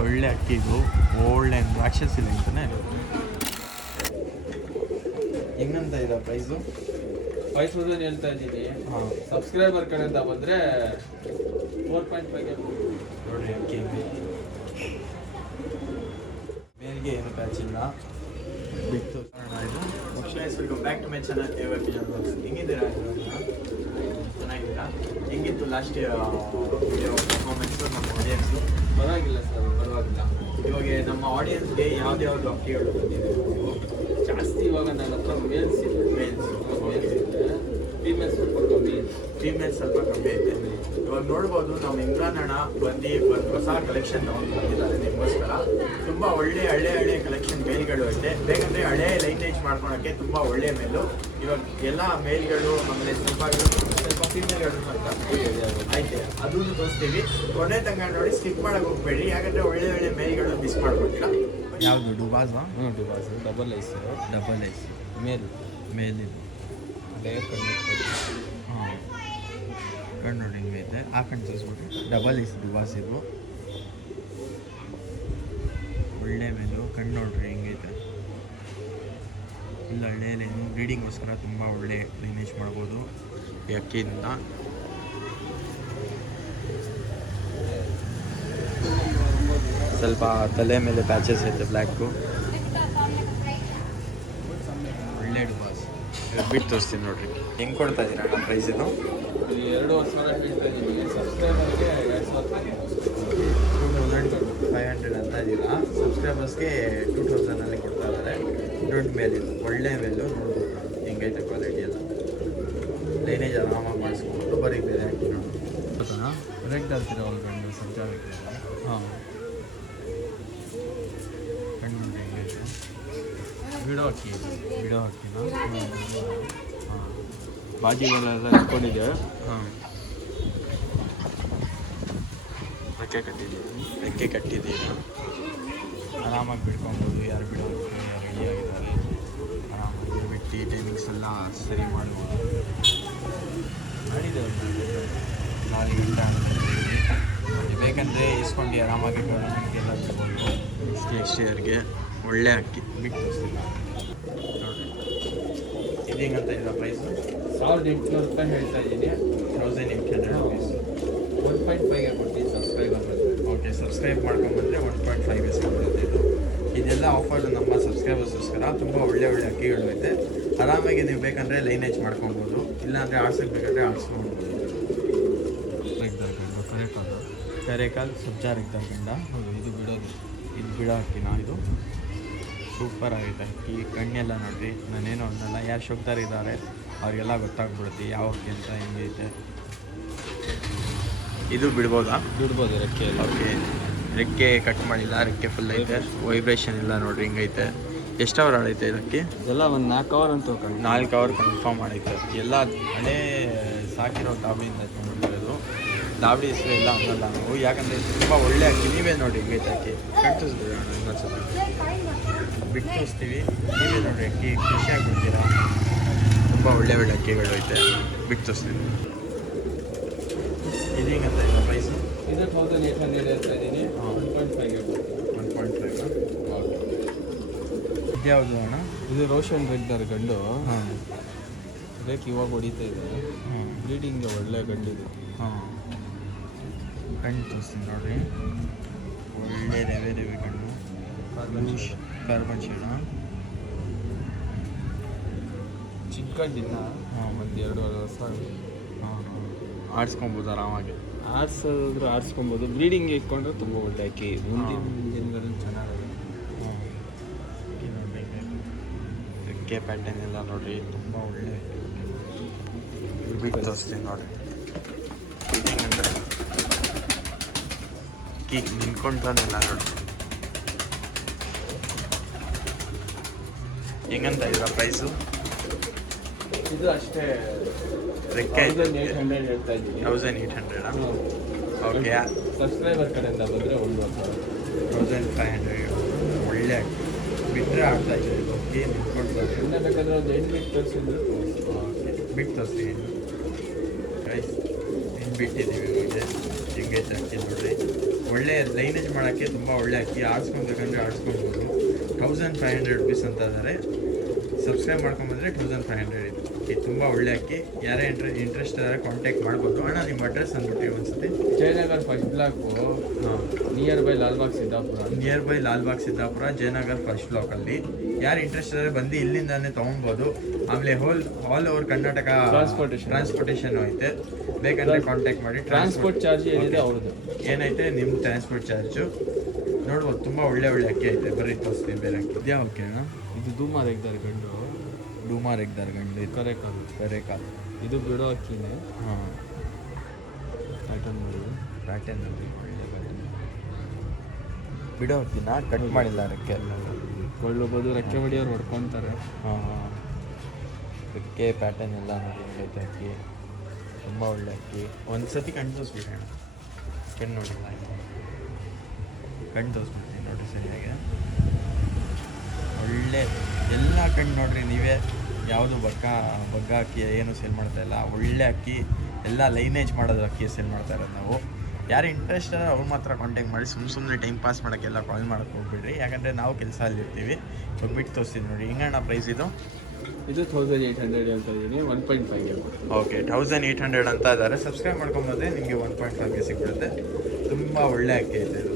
ಒಳ್ಳೆ ಅಕ್ಕಿ ಇದು. ಒಳ್ಳೆ ರಾಕ್ಷಸಿಲ್ಲ ಅಂತಾನೆ. ಹೆಂಗಂತ ಇದೆ ಪ್ರೈಸು? 5000 ಹೇಳ್ತಾ ಇದ್ದೀನಿ. ಸಬ್ಸ್ಕ್ರೈಬರ್ ಕಡೆಯಿಂದ ಬಂದರೆ 4.5 ನೋಡ್ರಿ ಅಕ್ಕಿ ಮೇಲ್ಗೆ ಏನು ಪ್ಯಾಚ್ ಇಲ್ಲ, ಬಿಟ್ಟು ಇದು. Welcome back to my channel. ಹೆಂಗಿದ್ದೀರಾ? ಚೆನ್ನಾಗಿದ್ದೀರಾ? ಹೆಂಗಿತ್ತು ಲಾಸ್ಟ್ ವಿಡಿಯೋ ಪರ್ಫಾರ್ಮೆನ್ಸು ನಮ್ಮ ಆಡಿಯನ್ಸು? ಪರವಾಗಿಲ್ಲ ಸರ್, ಪರವಾಗಿಲ್ಲ. ಇವಾಗ ನಮ್ಮ ಆಡಿಯನ್ಸ್ಗೆ ಯಾವ್ದು ಅಕ್ಕಿಗಳು ಬಂದಿದೆ? ಜಾಸ್ತಿ ಇವಾಗ ನನ್ನ ಹತ್ರ ಮೇಲ್ಸ್ ಇದೆ. ಫೀಮೇಲ್ಸ್ ಸ್ವಲ್ಪ ಕಮ್ಮಿ. ಫೀಮೇಲ್ಸ್ ಸ್ವಲ್ಪ ಕಮ್ಮಿ ಐತೆ. ಇವಾಗ ನೋಡ್ಬೋದು ನಮ್ಮ ಇಮ್ರಾನ್ ಅಣ್ಣ ಬಂದು ಹೊಸ ಕಲೆಕ್ಷನ್ ತಗೊಂಡು ಬಂದಿದ್ದಾರೆ ನಿಮಗೋಸ್ಕರ. ತುಂಬ ಹಳೆ ಕಲೆಕ್ಷನ್ ಮೇಲ್ಗಳು ಐತೆ. ಬೇಕಂದರೆ ಹಳೆ ಲೈನೇಜ್ ಮಾಡ್ಕೊಳಕ್ಕೆ ತುಂಬ ಒಳ್ಳೆ ಮೇಲು. ಇವಾಗ ಎಲ್ಲ ಮೇಲ್ಗಳು ಆಮೇಲೆ ಸ್ವಲ್ಪ ಫೀಮೇಲ್ಗಳು ಐತೆ, ಅದನ್ನು ತೋರಿಸ್ತೀವಿ. ಕೊನೆ ತನಕ ನೋಡಿ ಸ್ಕಿಪ್ ಮಾಡಕ್ಕೆ ಹೋಗ್ಬೇಡಿ, ಯಾಕಂದರೆ ಒಳ್ಳೆ ಮೇಲ್ಗಳು ಮಿಸ್ ಮಾಡ್ಕೊತೀರಾ. ಯಾವುದು ಡುಬಾಸಾ? ಡುಬಾಸ್ ಡಬಲ್ ಐಸ್ ಮೇಲಿದು ಅದೇ ಕಣ್ಣು. ಹಾಂ, ಕಣ್ಣು ನೋಡಿ ಹಿಂಗೈತೆ. ಆ ಕಣ್ಣು ತೋರಿಸ್ಬಿಟ್ಟು ಡಬಲ್ ಐಸ್ ಡುಬಾಸ್ ಇದು. ಒಳ್ಳೆ ಮೇಲು. ಕಣ್ಣು ನೋಡ್ರಿ ಹಿಂಗೈತೆ. ಇಲ್ಲ ಹಳ್ಳಿಯಲ್ಲೇನು ಬ್ರೀಡಿಂಗೋಸ್ಕರ ತುಂಬ ಒಳ್ಳೆ ಲೈನೇಜ್ ಮಾಡ್ಬೋದು ಈ ಅಕ್ಕಿಯಿಂದ. ಸ್ವಲ್ಪ ತಲೆ ಮೇಲೆ ಪ್ಯಾಚಸ್ ಐತೆ ಬ್ಲ್ಯಾಕು. ಒಳ್ಳೆ ಡುಬಾಸ್. ಬಿಟ್ಟು ತೋರಿಸ್ತೀನಿ ನೋಡ್ರಿ. ಹೆಂಗೆ ಕೊಡ್ತಾ ಇದ್ದೀರಾ ಅಣ್ಣ ಪ್ರೈಸ್ ಇದು? 2,500 ಹೇಳ್ತಾ ಇದ್ದೀನಿ. ಸಬ್ಸ್ಕ್ರೈಬರ್ಗೆ 2,500 ಅಂತ ಇದ್ದೀರಾ. ಸಬ್ಸ್ಕ್ರೈಬರ್ಸ್ಗೆ 2,000 ಕೊಡ್ತಾ ಇದ್ದಾರೆ. ದೊಡ್ಡ ಮೇಲಿದು ಒಳ್ಳೆ ಮೇಲು. ನೋಡ್ಬೋದು ಹೆಂಗೈತೆ ಕ್ವಾಲಿಟಿ ಎಲ್ಲ. ಲೈನೇಜ್ ಆರಾಮಾಗಿ ಮಾಡಿಸ್ಕೊಂಡು ಬರೀ ಬೇರೆ ಹಾಕಿ ನೋಡಿ. ಗೊತ್ತಾ ರೆಡ್ ಆಗ್ತೀರ ಒಳಗಂಡು ಸಜ್ಜಾಗಕ್ಕೆ. ಹಾಂ, ಕಣ್ಣು ನೋಡಿ ಹೆಂಗೈತೆ. ಬಿಡೋ ಹಾಕಿನ. ಹಾಂ, ಬಾಜಿಗಳೆಲ್ಲ ಇಟ್ಕೊಂಡಿದ್ದೆ. ಹಾಂ, ರೆಕ್ಕೆ ಕಟ್ಟಿದ್ದೀರಾ. ಆರಾಮಾಗಿ ಬಿಡ್ಕೊಬೋದು. ಯಾರು ಬಿಡೋದಕ್ಕೆ ರೆಡಿಯಾಗಿದ್ದಾರೆ. ಆರಾಮಾಗಿ ಬಿಟ್ಟು ಟೈಮಿಂಗ್ಸ್ ಎಲ್ಲ ಸರಿ ಮಾಡ್ಬೋದು. ಮಾಡಿದ್ದೇವೆ 4 ಗಂಟೆ ಆಗುತ್ತೆ. ಬೇಕಂದರೆ ಇಸ್ಕೊಂಡು ಆರಾಮಾಗಿ ಗೌರ್ಮೆಂಟ್ಗೆಲ್ಲ ಬಿಡ್ಬೋದು. ಎಷ್ಟೇರ್ಗೆ ಒಳ್ಳೆ ಅಕ್ಕಿ. ಬಿಟ್ಟು ತೋರಿಸ್ತೀನಿ ನೋಡಿರಿ. ಇದು ಹೆಂಗಂತ ಇದೆ ಪ್ರೈಸು? 1,800 ರೂಪಾಯಿ ಹೇಳ್ತಾ ಇದ್ದೀನಿ. 1,800 ರುಪೀಸ್. 1.5ಗೆ ಕೊಡ್ತೀನಿ ಸಬ್ಸ್ಕ್ರೈಬರ್ ಬಂದರೆ. ಓಕೆ, ಸಬ್ಸ್ಕ್ರೈಬ್ ಮಾಡ್ಕೊಂಬಂದರೆ 1.5 ಸಿಗ್ಬಿಡುತ್ತೆ ಇದು. ಇದೆಲ್ಲ ಆಫರ್ ನಮ್ಮ ಸಬ್ಸ್ಕ್ರೈಬರ್ಸ್ಗೋಸ್ಕರ. ತುಂಬ ಒಳ್ಳೆ ಅಕ್ಕಿಗಳು ಐತೆ. ಆರಾಮಾಗಿ ನೀವು ಬೇಕಂದರೆ ಲೈನೇಜ್ ಮಾಡ್ಕೊಬೋದು, ಇಲ್ಲಾಂದರೆ ಆಡ್ಸಕ್ಕೆ ಬೇಕಾದರೆ ಆಡಿಸ್ಕೊಬೋದು. ಕರೆಕಾಲ್ ಸಬ್ಜಾ ರೆಗ್ದಾರ್ಗಂಡ. ಹೌದು, ಇದು ಬಿಡೋದು. ಇದು ಬಿಡೋ ಅಕ್ಕಿನ. ಇದು ಸೂಪರ್ ಆಗೈತೆ ಅಕ್ಕಿ. ಕಣ್ಣೆಲ್ಲ ನೋಡಿರಿ, ನಾನೇನು ಅನ್ನಲ್ಲ. ಯಾರು ಶೋಕ್ದಾರ್ ಇದ್ದಾರೆ ಅವ್ರಿಗೆಲ್ಲ ಗೊತ್ತಾಗ್ಬಿಡುತ್ತೆ ಯಾವ ಅಕ್ಕಿ ಅಂತ ಹೆಂಗೈತೆ. ಇದು ಬಿಡ್ಬೋದಾ? ಬಿಡ್ಬೋದು ರೆಕ್ಕೆ. ಓಕೆ, ರೆಕ್ಕೆ ಕಟ್ ಮಾಡಿಲ್ಲ, ರೆಕ್ಕೆ ಫುಲ್ ಐತೆ. ವೈಬ್ರೇಷನ್ ಇಲ್ಲ ನೋಡ್ರಿ ಹಿಂಗೈತೆ. ಎಷ್ಟು ಅವರ್ ಆಡೈತೆ ಇದಕ್ಕೆ? ಎಲ್ಲ ಒಂದು 4 ಅವರ್ ಅಂತ 4 ಅವರ್ ಕನ್ಫರ್ಮ್ ಮಾಡೈತೆ. ಎಲ್ಲ ಹಳೇ ಸಾಕಿರೋ ದಾಬಡಿಯಿಂದ ಎತ್ಕೊಂಡ್ಬಿಟ್ಟಿರೋದು. ದಾಬಡಿ ಹೆಸರು ಎಲ್ಲ ಅನ್ನಲ್ಲ ನಾವು, ಯಾಕಂದರೆ ತುಂಬ ಒಳ್ಳೆ ಅಕ್ಕಿ. ನೀವೇ ನೋಡಿ ಹಿಂಗೈತೆ ಅಕ್ಕಿ. ಕಟ್ಟಿಸ್ಬಿಡೋಣ ಇನ್ನೊಂದ್ಸಲ. ಬಿಟ್ಟು ತೋರಿಸ್ತೀವಿ, ನೀವೇ ನೋಡಿ ಅಕ್ಕಿ. ಖುಷಿಯಾಗಿ ಬಿಡ್ತೀರಾ. ತುಂಬ ಒಳ್ಳೆ ಅಕ್ಕಿಗಳು ಐತೆ. ಬಿಟ್ಟು ತೋರಿಸ್ತೀವಿ. ಇದು ಹೆಂಗಂತ ಇದೆ ಪ್ರೈಸು? ಇದು 1,800 ಹೇಳ್ತಾ ಇದ್ದೀನಿ. 1.5ಗೆ 1.5. ಓಕೆ, ಇದ್ಯಾವುದು ಅಣ್ಣ? ಇದು ರೋಷನ್ ರೆಗ್ದಾರ್ ಗಂಡು. ಹಾಂ, ರೇಕ್ ಇವಾಗ ಹೊಡಿತಾ ಇದೆ. ಹಾಂ, ಬ್ರೀಡಿಂಗ್ಗೆ ಒಳ್ಳೆ ಗಂಡಿದೆ. ಹಾಂ, ಕಣ್ಣು ತೋರಿಸ್ತೀನಿ ನೋಡಿರಿ. ಒಳ್ಳೆ ರವೆ ಕಣ್ಣು. ಕಾರ್ಬನ್ ಶೇಡ. ಚಿಕ್ಕ ಗಂಡಿನ. ಹಾಂ, ಒಂದು 2.5 ವರ್ಷ. ಹಾಂ, ಆಡಿಸ್ಕೊಬೋದು ಆರಾಮಾಗಿ. ಆಡಿಸೋದ್ರೆ ಆಡಿಸ್ಕೊಬೋದು. ಬ್ರೀಡಿಂಗ್ ಇಟ್ಕೊಂಡ್ರೆ ತುಂಬ ಒಳ್ಳೆ ಅಕ್ಕಿ. ಮುಂದಿನ ದಿನಗಳಲ್ಲಿ ಚೆನ್ನಾಗಿದೆ. ಹಾಂ, ನೋಡಿ ರೆಕ್ಕೆ ಪ್ಯಾಟರ್ನ್ ಎಲ್ಲ ನೋಡಿರಿ, ತುಂಬ ಒಳ್ಳೆ. ಬಿಟ್ಟು ತೋರಿಸ್ತೀನಿ ನೋಡಿರಿ. ಹೆಂಗಂದ್ರೆ ಅಕ್ಕಿ ನಿಂತ್ಕೊಂಡ್ರನ್ನೆಲ್ಲ ನೋಡಿ. ಹೆಂಗಂತ ಇದರ ಪ್ರೈಸು? ಇದು ಅಷ್ಟೇ. ರೆಕ್ಕೆ 1,800 ಹೇಳ್ತಾ ಇದ್ದೀನಿ. 1,800. ಓಕೆ, ಸಬ್ಸ್ಕ್ರೈಬರ್ ಕಡೆಯಿಂದ ಬಂದರೆ 1,500. ಒಳ್ಳೆ ಬಿಟ್ಟರೆ ಆಡ್ತಾ ಇದ್ದೀವಿ. ಅಕ್ಕಿ ನಿಂತ್ಕೊಂಡು ಇನ್ನೂ ಬೇಕಾದ್ರೆ ಒಂದು 8 ಬಿಟ್ಟು ತೋರಿಸಿದ್ರೆ. ಓಕೆ, ಬಿಟ್ಟು ತೋರಿಸಿ. ರೈಸ್ ಇನ್ನು ಬಿಟ್ಟಿದ್ದೀವಿ. ಇವಾಗ ಹೆಂಗೈತೆ ಅಕ್ಕಿ ನೋಡಿರಿ. ಒಳ್ಳೆ ಲೈನೇಜ್ ಮಾಡೋಕ್ಕೆ ತುಂಬ ಒಳ್ಳೆ ಅಕ್ಕಿ. ಆಡಿಸ್ಕೊಬೇಕಂದ್ರೆ ಆಡಿಸ್ಕೊಬೋದು. 1500 ರುಪೀಸ್ ಅಂತ ಇದ್ದಾರೆ. ಸಬ್ಸ್ಕ್ರೈಬ್ ಮಾಡ್ಕೊಂಬಂದರೆ 1500 ಇದು ಅಕ್ಕಿ. ತುಂಬ ಒಳ್ಳೆ ಅಕ್ಕಿ. ಯಾರೇ ಇಂಟ್ರೆಸ್ಟ್ ಇದ್ದಾರೆ ಕಾಂಟ್ಯಾಕ್ಟ್ ಮಾಡ್ಬೋದು. ಅಣ್ಣ ನಿಮ್ಮ ಅಡ್ರೆಸ್ ಅಂದ್ಬಿಟ್ಟು ಒಂದ್ಸತಿ. Jayanagar first block, near by Lalbagh Siddapura, Jayanagar first ಬ್ಲಾಕಲ್ಲಿ. ಯಾರು ಇಂಟ್ರೆಸ್ಟ್ ಇದ್ದಾರೆ ಬಂದು ಇಲ್ಲಿಂದಾನೇ ತೊಗೊಬೋದು. ಆಮೇಲೆ ಆಲ್ ಓವರ್ ಕರ್ನಾಟಕ ಟ್ರಾನ್ಸ್ಪೋರ್ಟೇಷನ್ ಐತೆ. ಬೇಕಂದರೆ ಕಾಂಟ್ಯಾಕ್ಟ್ ಮಾಡಿ. ಟ್ರಾನ್ಸ್ಪೋರ್ಟ್ ಚಾರ್ಜ್ ಏನಿದೆ ಅವ್ರದ್ದು ಏನೈತೆ ನಿಮ್ಮ ಟ್ರಾನ್ಸ್ಪೋರ್ಟ್ ಚಾರ್ಜು ನೋಡ್ಬೋದು. ತುಂಬ ಒಳ್ಳೆ ಅಕ್ಕಿ ಐತೆ. ಬರೀ ತೋರಿಸ್ತೀವಿ ಬೇರೆ ಅಕ್ಕಿ. ಇದ್ಯಾ ಓಕೆನಾ? ಇದು ಧೂಮಾರ್ ಎಗ್ದಾರ್ ಗಂಡು, ಗಂಡು ಕರೆಕಾಲು. ಇದು ಬಿಡೋ ಅಕ್ಕಿನೇ. ಹಾಂ, ಪ್ಯಾಟರ್ನ್ ನೋಡಿ, ಪ್ಯಾಟರ್ನಲ್ಲಿ ಒಳ್ಳೆ ಪ್ಯಾಟರ್ನ್. ಬಿಡೋ ಅಕ್ಕಿನ ಕಟ್ ಮಾಡಿಲ್ಲ ರೆಕ್ಕೆ. ಕೊಳ್ಳಬಹುದು, ರೆಕ್ಕೆ ಹೊಡಿಯೋರು ಹೊಡ್ಕೊತಾರೆ. ಹಾಂ, ರೆಕ್ಕೆ ಪ್ಯಾಟರ್ನ್ ಎಲ್ಲ ನೋಡಿ ಹೆಂಗೈತೆ ಅಕ್ಕಿ. ತುಂಬ ಒಳ್ಳೆ ಅಕ್ಕಿ. ಒಂದು ಸತಿ ಕಣ್ಣು ತೋರಿಸ್ಬಿಡೋಣ. ಕಣ್ಣು ನೋಡಿಲ್ಲ, ಕಣ್ಣು ತೋರಿಸ್ಬಿಡ್ತೀನಿ ನೋಡಿರಿ ಸರಿಯಾಗಿ. ಒಳ್ಳೆ ಎಲ್ಲ ಕಣ್ಣು ನೋಡ್ರಿ ನೀವೇ. ಯಾವುದು ಬಗ್ಗ ಅಕ್ಕಿ ಏನು ಸೇಲ್ ಮಾಡ್ತಾಯಿಲ್ಲ. ಒಳ್ಳೆ ಅಕ್ಕಿ ಎಲ್ಲ ಲೈನೇಜ್ ಮಾಡೋದು ಅಕ್ಕಿ ಸೇಲ್ ಮಾಡ್ತಾ ಇರೋದು ನಾವು. ಯಾರು ಇಂಟ್ರೆಸ್ಟ್ ಇದ್ದಾರೆ ಅವ್ರು ಮಾತ್ರ ಕಾಂಟ್ಯಾಕ್ಟ್ ಮಾಡಿ. ಸುಮ್ಮನೆ ಟೈಮ್ ಪಾಸ್ ಮಾಡೋಕ್ಕೆಲ್ಲ ಕಾಲ್ ಮಾಡೋಕ್ಕೆ ಹೋಗ್ಬಿಡ್ರಿ. ಯಾಕಂದರೆ ನಾವು ಕೆಲಸ ಅಲ್ಲಿರ್ತೀವಿ. ಹೋಗ್ಬಿಟ್ಟು ತೋರಿಸ್ತೀವಿ ನೋಡಿ. ಹಿಂಗಣ್ಣ ಪ್ರೈಸ್ ಇದು 1800 ಅಂತ ಇದ್ದೀನಿ. 1.5 ಓಕೆ, 1800 ಅಂತ ಇದ್ದಾರೆ. ಸಬ್ಸ್ಕ್ರೈಬ್ ಮಾಡ್ಕೊಂಬಂದರೆ ನಿಮಗೆ 1.5ಗೆ ಸಿಗ್ಬಿಡುತ್ತೆ. ತುಂಬ ಒಳ್ಳೆ ಅಕ್ಕಿ ಐತೆ ಇದು.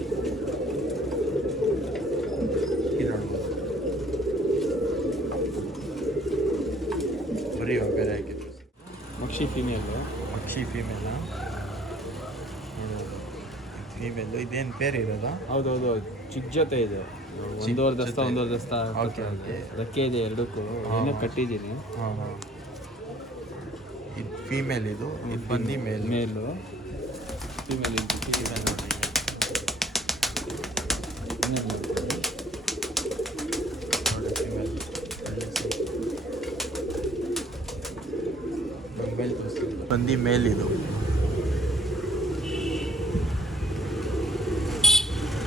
ಇದು ನೋಡ್ಬೋದು, ಬರೀ ಬೇರೆ ಹಾಕಿತ್ತು. ಮಕ್ಷಿ ಫೀಮೇಲು ಇದೇನು ಪೇರ್ ಇರೋದಾ? ಹೌದೌದು, ಚಿಕ್ಕ ಜೊತೆ ಇದೆ. ಒಂದೂವರೆ ದಸ್ತ ಓಕೆ. ರೆಕ್ಕೆ ಇದೆ ಎರಡಕ್ಕೂ. ಏನೋ ಕಟ್ಟಿದ್ದೀನಿ. ಹಾಂ, ಇದು ಫೀಮೇಲ್, ಇದು ಬಂದು ಮೇಲು ಫೀಮೇಲ್ ಬಂದು ಮೇಲಿದು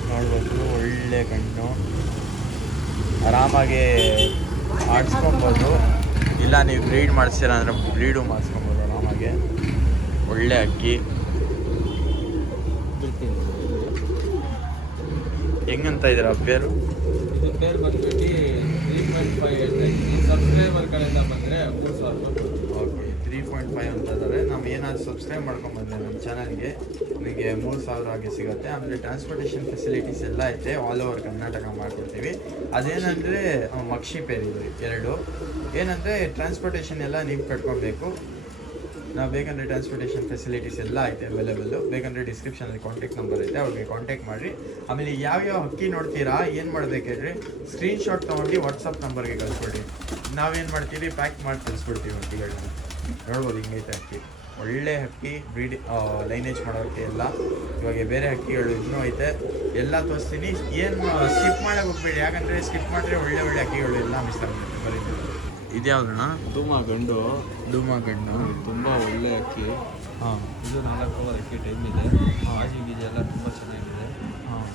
ನೋಡ್ಬೋದು. ಒಳ್ಳೆ ಕಣ್ಣು, ಆರಾಮಾಗಿ ಆಡಿಸ್ಕೊಬೋದು. ಇಲ್ಲ ನೀವು ಬ್ರೀಡ್ ಮಾಡಿಸ್ತೀರ ಅಂದರೆ ಬ್ರೀಡು ಮಾಡಿಸ್ಕೊಬೋದು ಆರಾಮಾಗಿ. ಒಳ್ಳೆ ಅಕ್ಕಿ. ಹೆಂಗಂತ ಇದ್ದೀರಾ ಪೇರು? ಇದು ಪೇರ್ ಬಂದ್ಬಿಟ್ಟು 3.5 ಸಬ್ಸ್ಕ್ರೈಬರ್ ಕಡೆಯಿಂದ ಬಂದರೆ 3000 ಓಕೆ, 3.5 ಅಂತ ಇದ್ದಾರೆ. ನಾವು ಏನಾದರೂ ಸಬ್ಸ್ಕ್ರೈಬ್ ಮಾಡ್ಕೊಂಬಂದರೆ ನಮ್ಮ ಚಾನಲ್ಗೆ ನಿಮಗೆ 3000 ಸಿಗುತ್ತೆ. ಆಮೇಲೆ ಟ್ರಾನ್ಸ್ಪೋರ್ಟೇಷನ್ ಫೆಸಿಲಿಟೀಸ್ ಎಲ್ಲ ಐತೆ. ಆಲ್ ಓವರ್ ಕರ್ನಾಟಕ ಮಾಡಿಕೊಡ್ತೀವಿ. ಅದೇನಂದರೆ ಮಕ್ಷಿ ಪೇರ್ ಇದು ಎರಡು. ಏನಂದರೆ ಟ್ರಾನ್ಸ್ಪೋರ್ಟೇಷನ್ ಎಲ್ಲ ನೀವು ಕಟ್ಕೊಬೇಕು. ನಾವು ಬೇಕಂದರೆ ಟ್ರಾನ್ಸ್ಪೋರ್ಟೇಷನ್ ಫೆಸಿಲಿಟೀಸ್ ಎಲ್ಲ ಐತೆ ಅವೈಲೇಬಲ್ಲು. ಬೇಕಂದರೆ ಡಿಸ್ಕ್ರಿಪ್ಷನಲ್ಲಿ ಕಾಂಟ್ಯಾಕ್ಟ್ ನಂಬರ್ ಐತೆ, ಅವ್ರಿಗೆ ಕಾಂಟ್ಯಾಕ್ಟ್ ಮಾಡಿರಿ. ಆಮೇಲೆ ಯಾವ್ಯಾವ ಅಕ್ಕಿ ನೋಡ್ತೀರಾ ಏನು ಮಾಡಬೇಕಿದ್ರೆ ಸ್ಕ್ರೀನ್ಶಾಟ್ ತೊಗೊಂಡು ವಾಟ್ಸಪ್ ನಂಬರ್ಗೆ ಕಳಿಸ್ಕೊಡಿ. ನಾವೇನು ಮಾಡ್ತೀವಿ, ಪ್ಯಾಕ್ ಮಾಡಿ ಕಳಿಸ್ಬಿಡ್ತೀವಿ ಅಕ್ಕಿಗಳನ್ನ. ನೋಡ್ಬೋದು ಹಿಂಗೈತೆ ಅಕ್ಕಿ. ಒಳ್ಳೆ ಅಕ್ಕಿ, ಬ್ರೀಡ್ ಲೈನೇಜ್ ಮಾಡೋಕ್ಕೆ ಎಲ್ಲ. ಇವಾಗ ಬೇರೆ ಅಕ್ಕಿಗಳು ಇನ್ನೂ ಐತೆ, ಎಲ್ಲ ತೋರಿಸ್ತೀನಿ. ಏನು ಸ್ಕಿಪ್ ಮಾಡೋಕೆ ಹೋಗ್ಬೇಡಿ, ಯಾಕಂದರೆ ಸ್ಕಿಪ್ ಮಾಡಿದ್ರೆ ಒಳ್ಳೆ ಅಕ್ಕಿಗಳು ಎಲ್ಲ ಮಿಸ್ ಆಗುತ್ತೆ. ಬರೀ ಇದ್ಯಾವ್ದಣ್ಣ? ಧೂಮಾ ಗಂಡು ತುಂಬ ಒಳ್ಳೆ ಅಕ್ಕಿ. ಹಾಂ, ಇದು 4 ಅವರ್ ಅಕ್ಕಿ ಟೈಮ್ ಇದೆ. ಬಾಜಿ ಗೀಜಿ ಎಲ್ಲ ತುಂಬ ಚೆನ್ನಾಗಿದೆ. ಹಾಂ,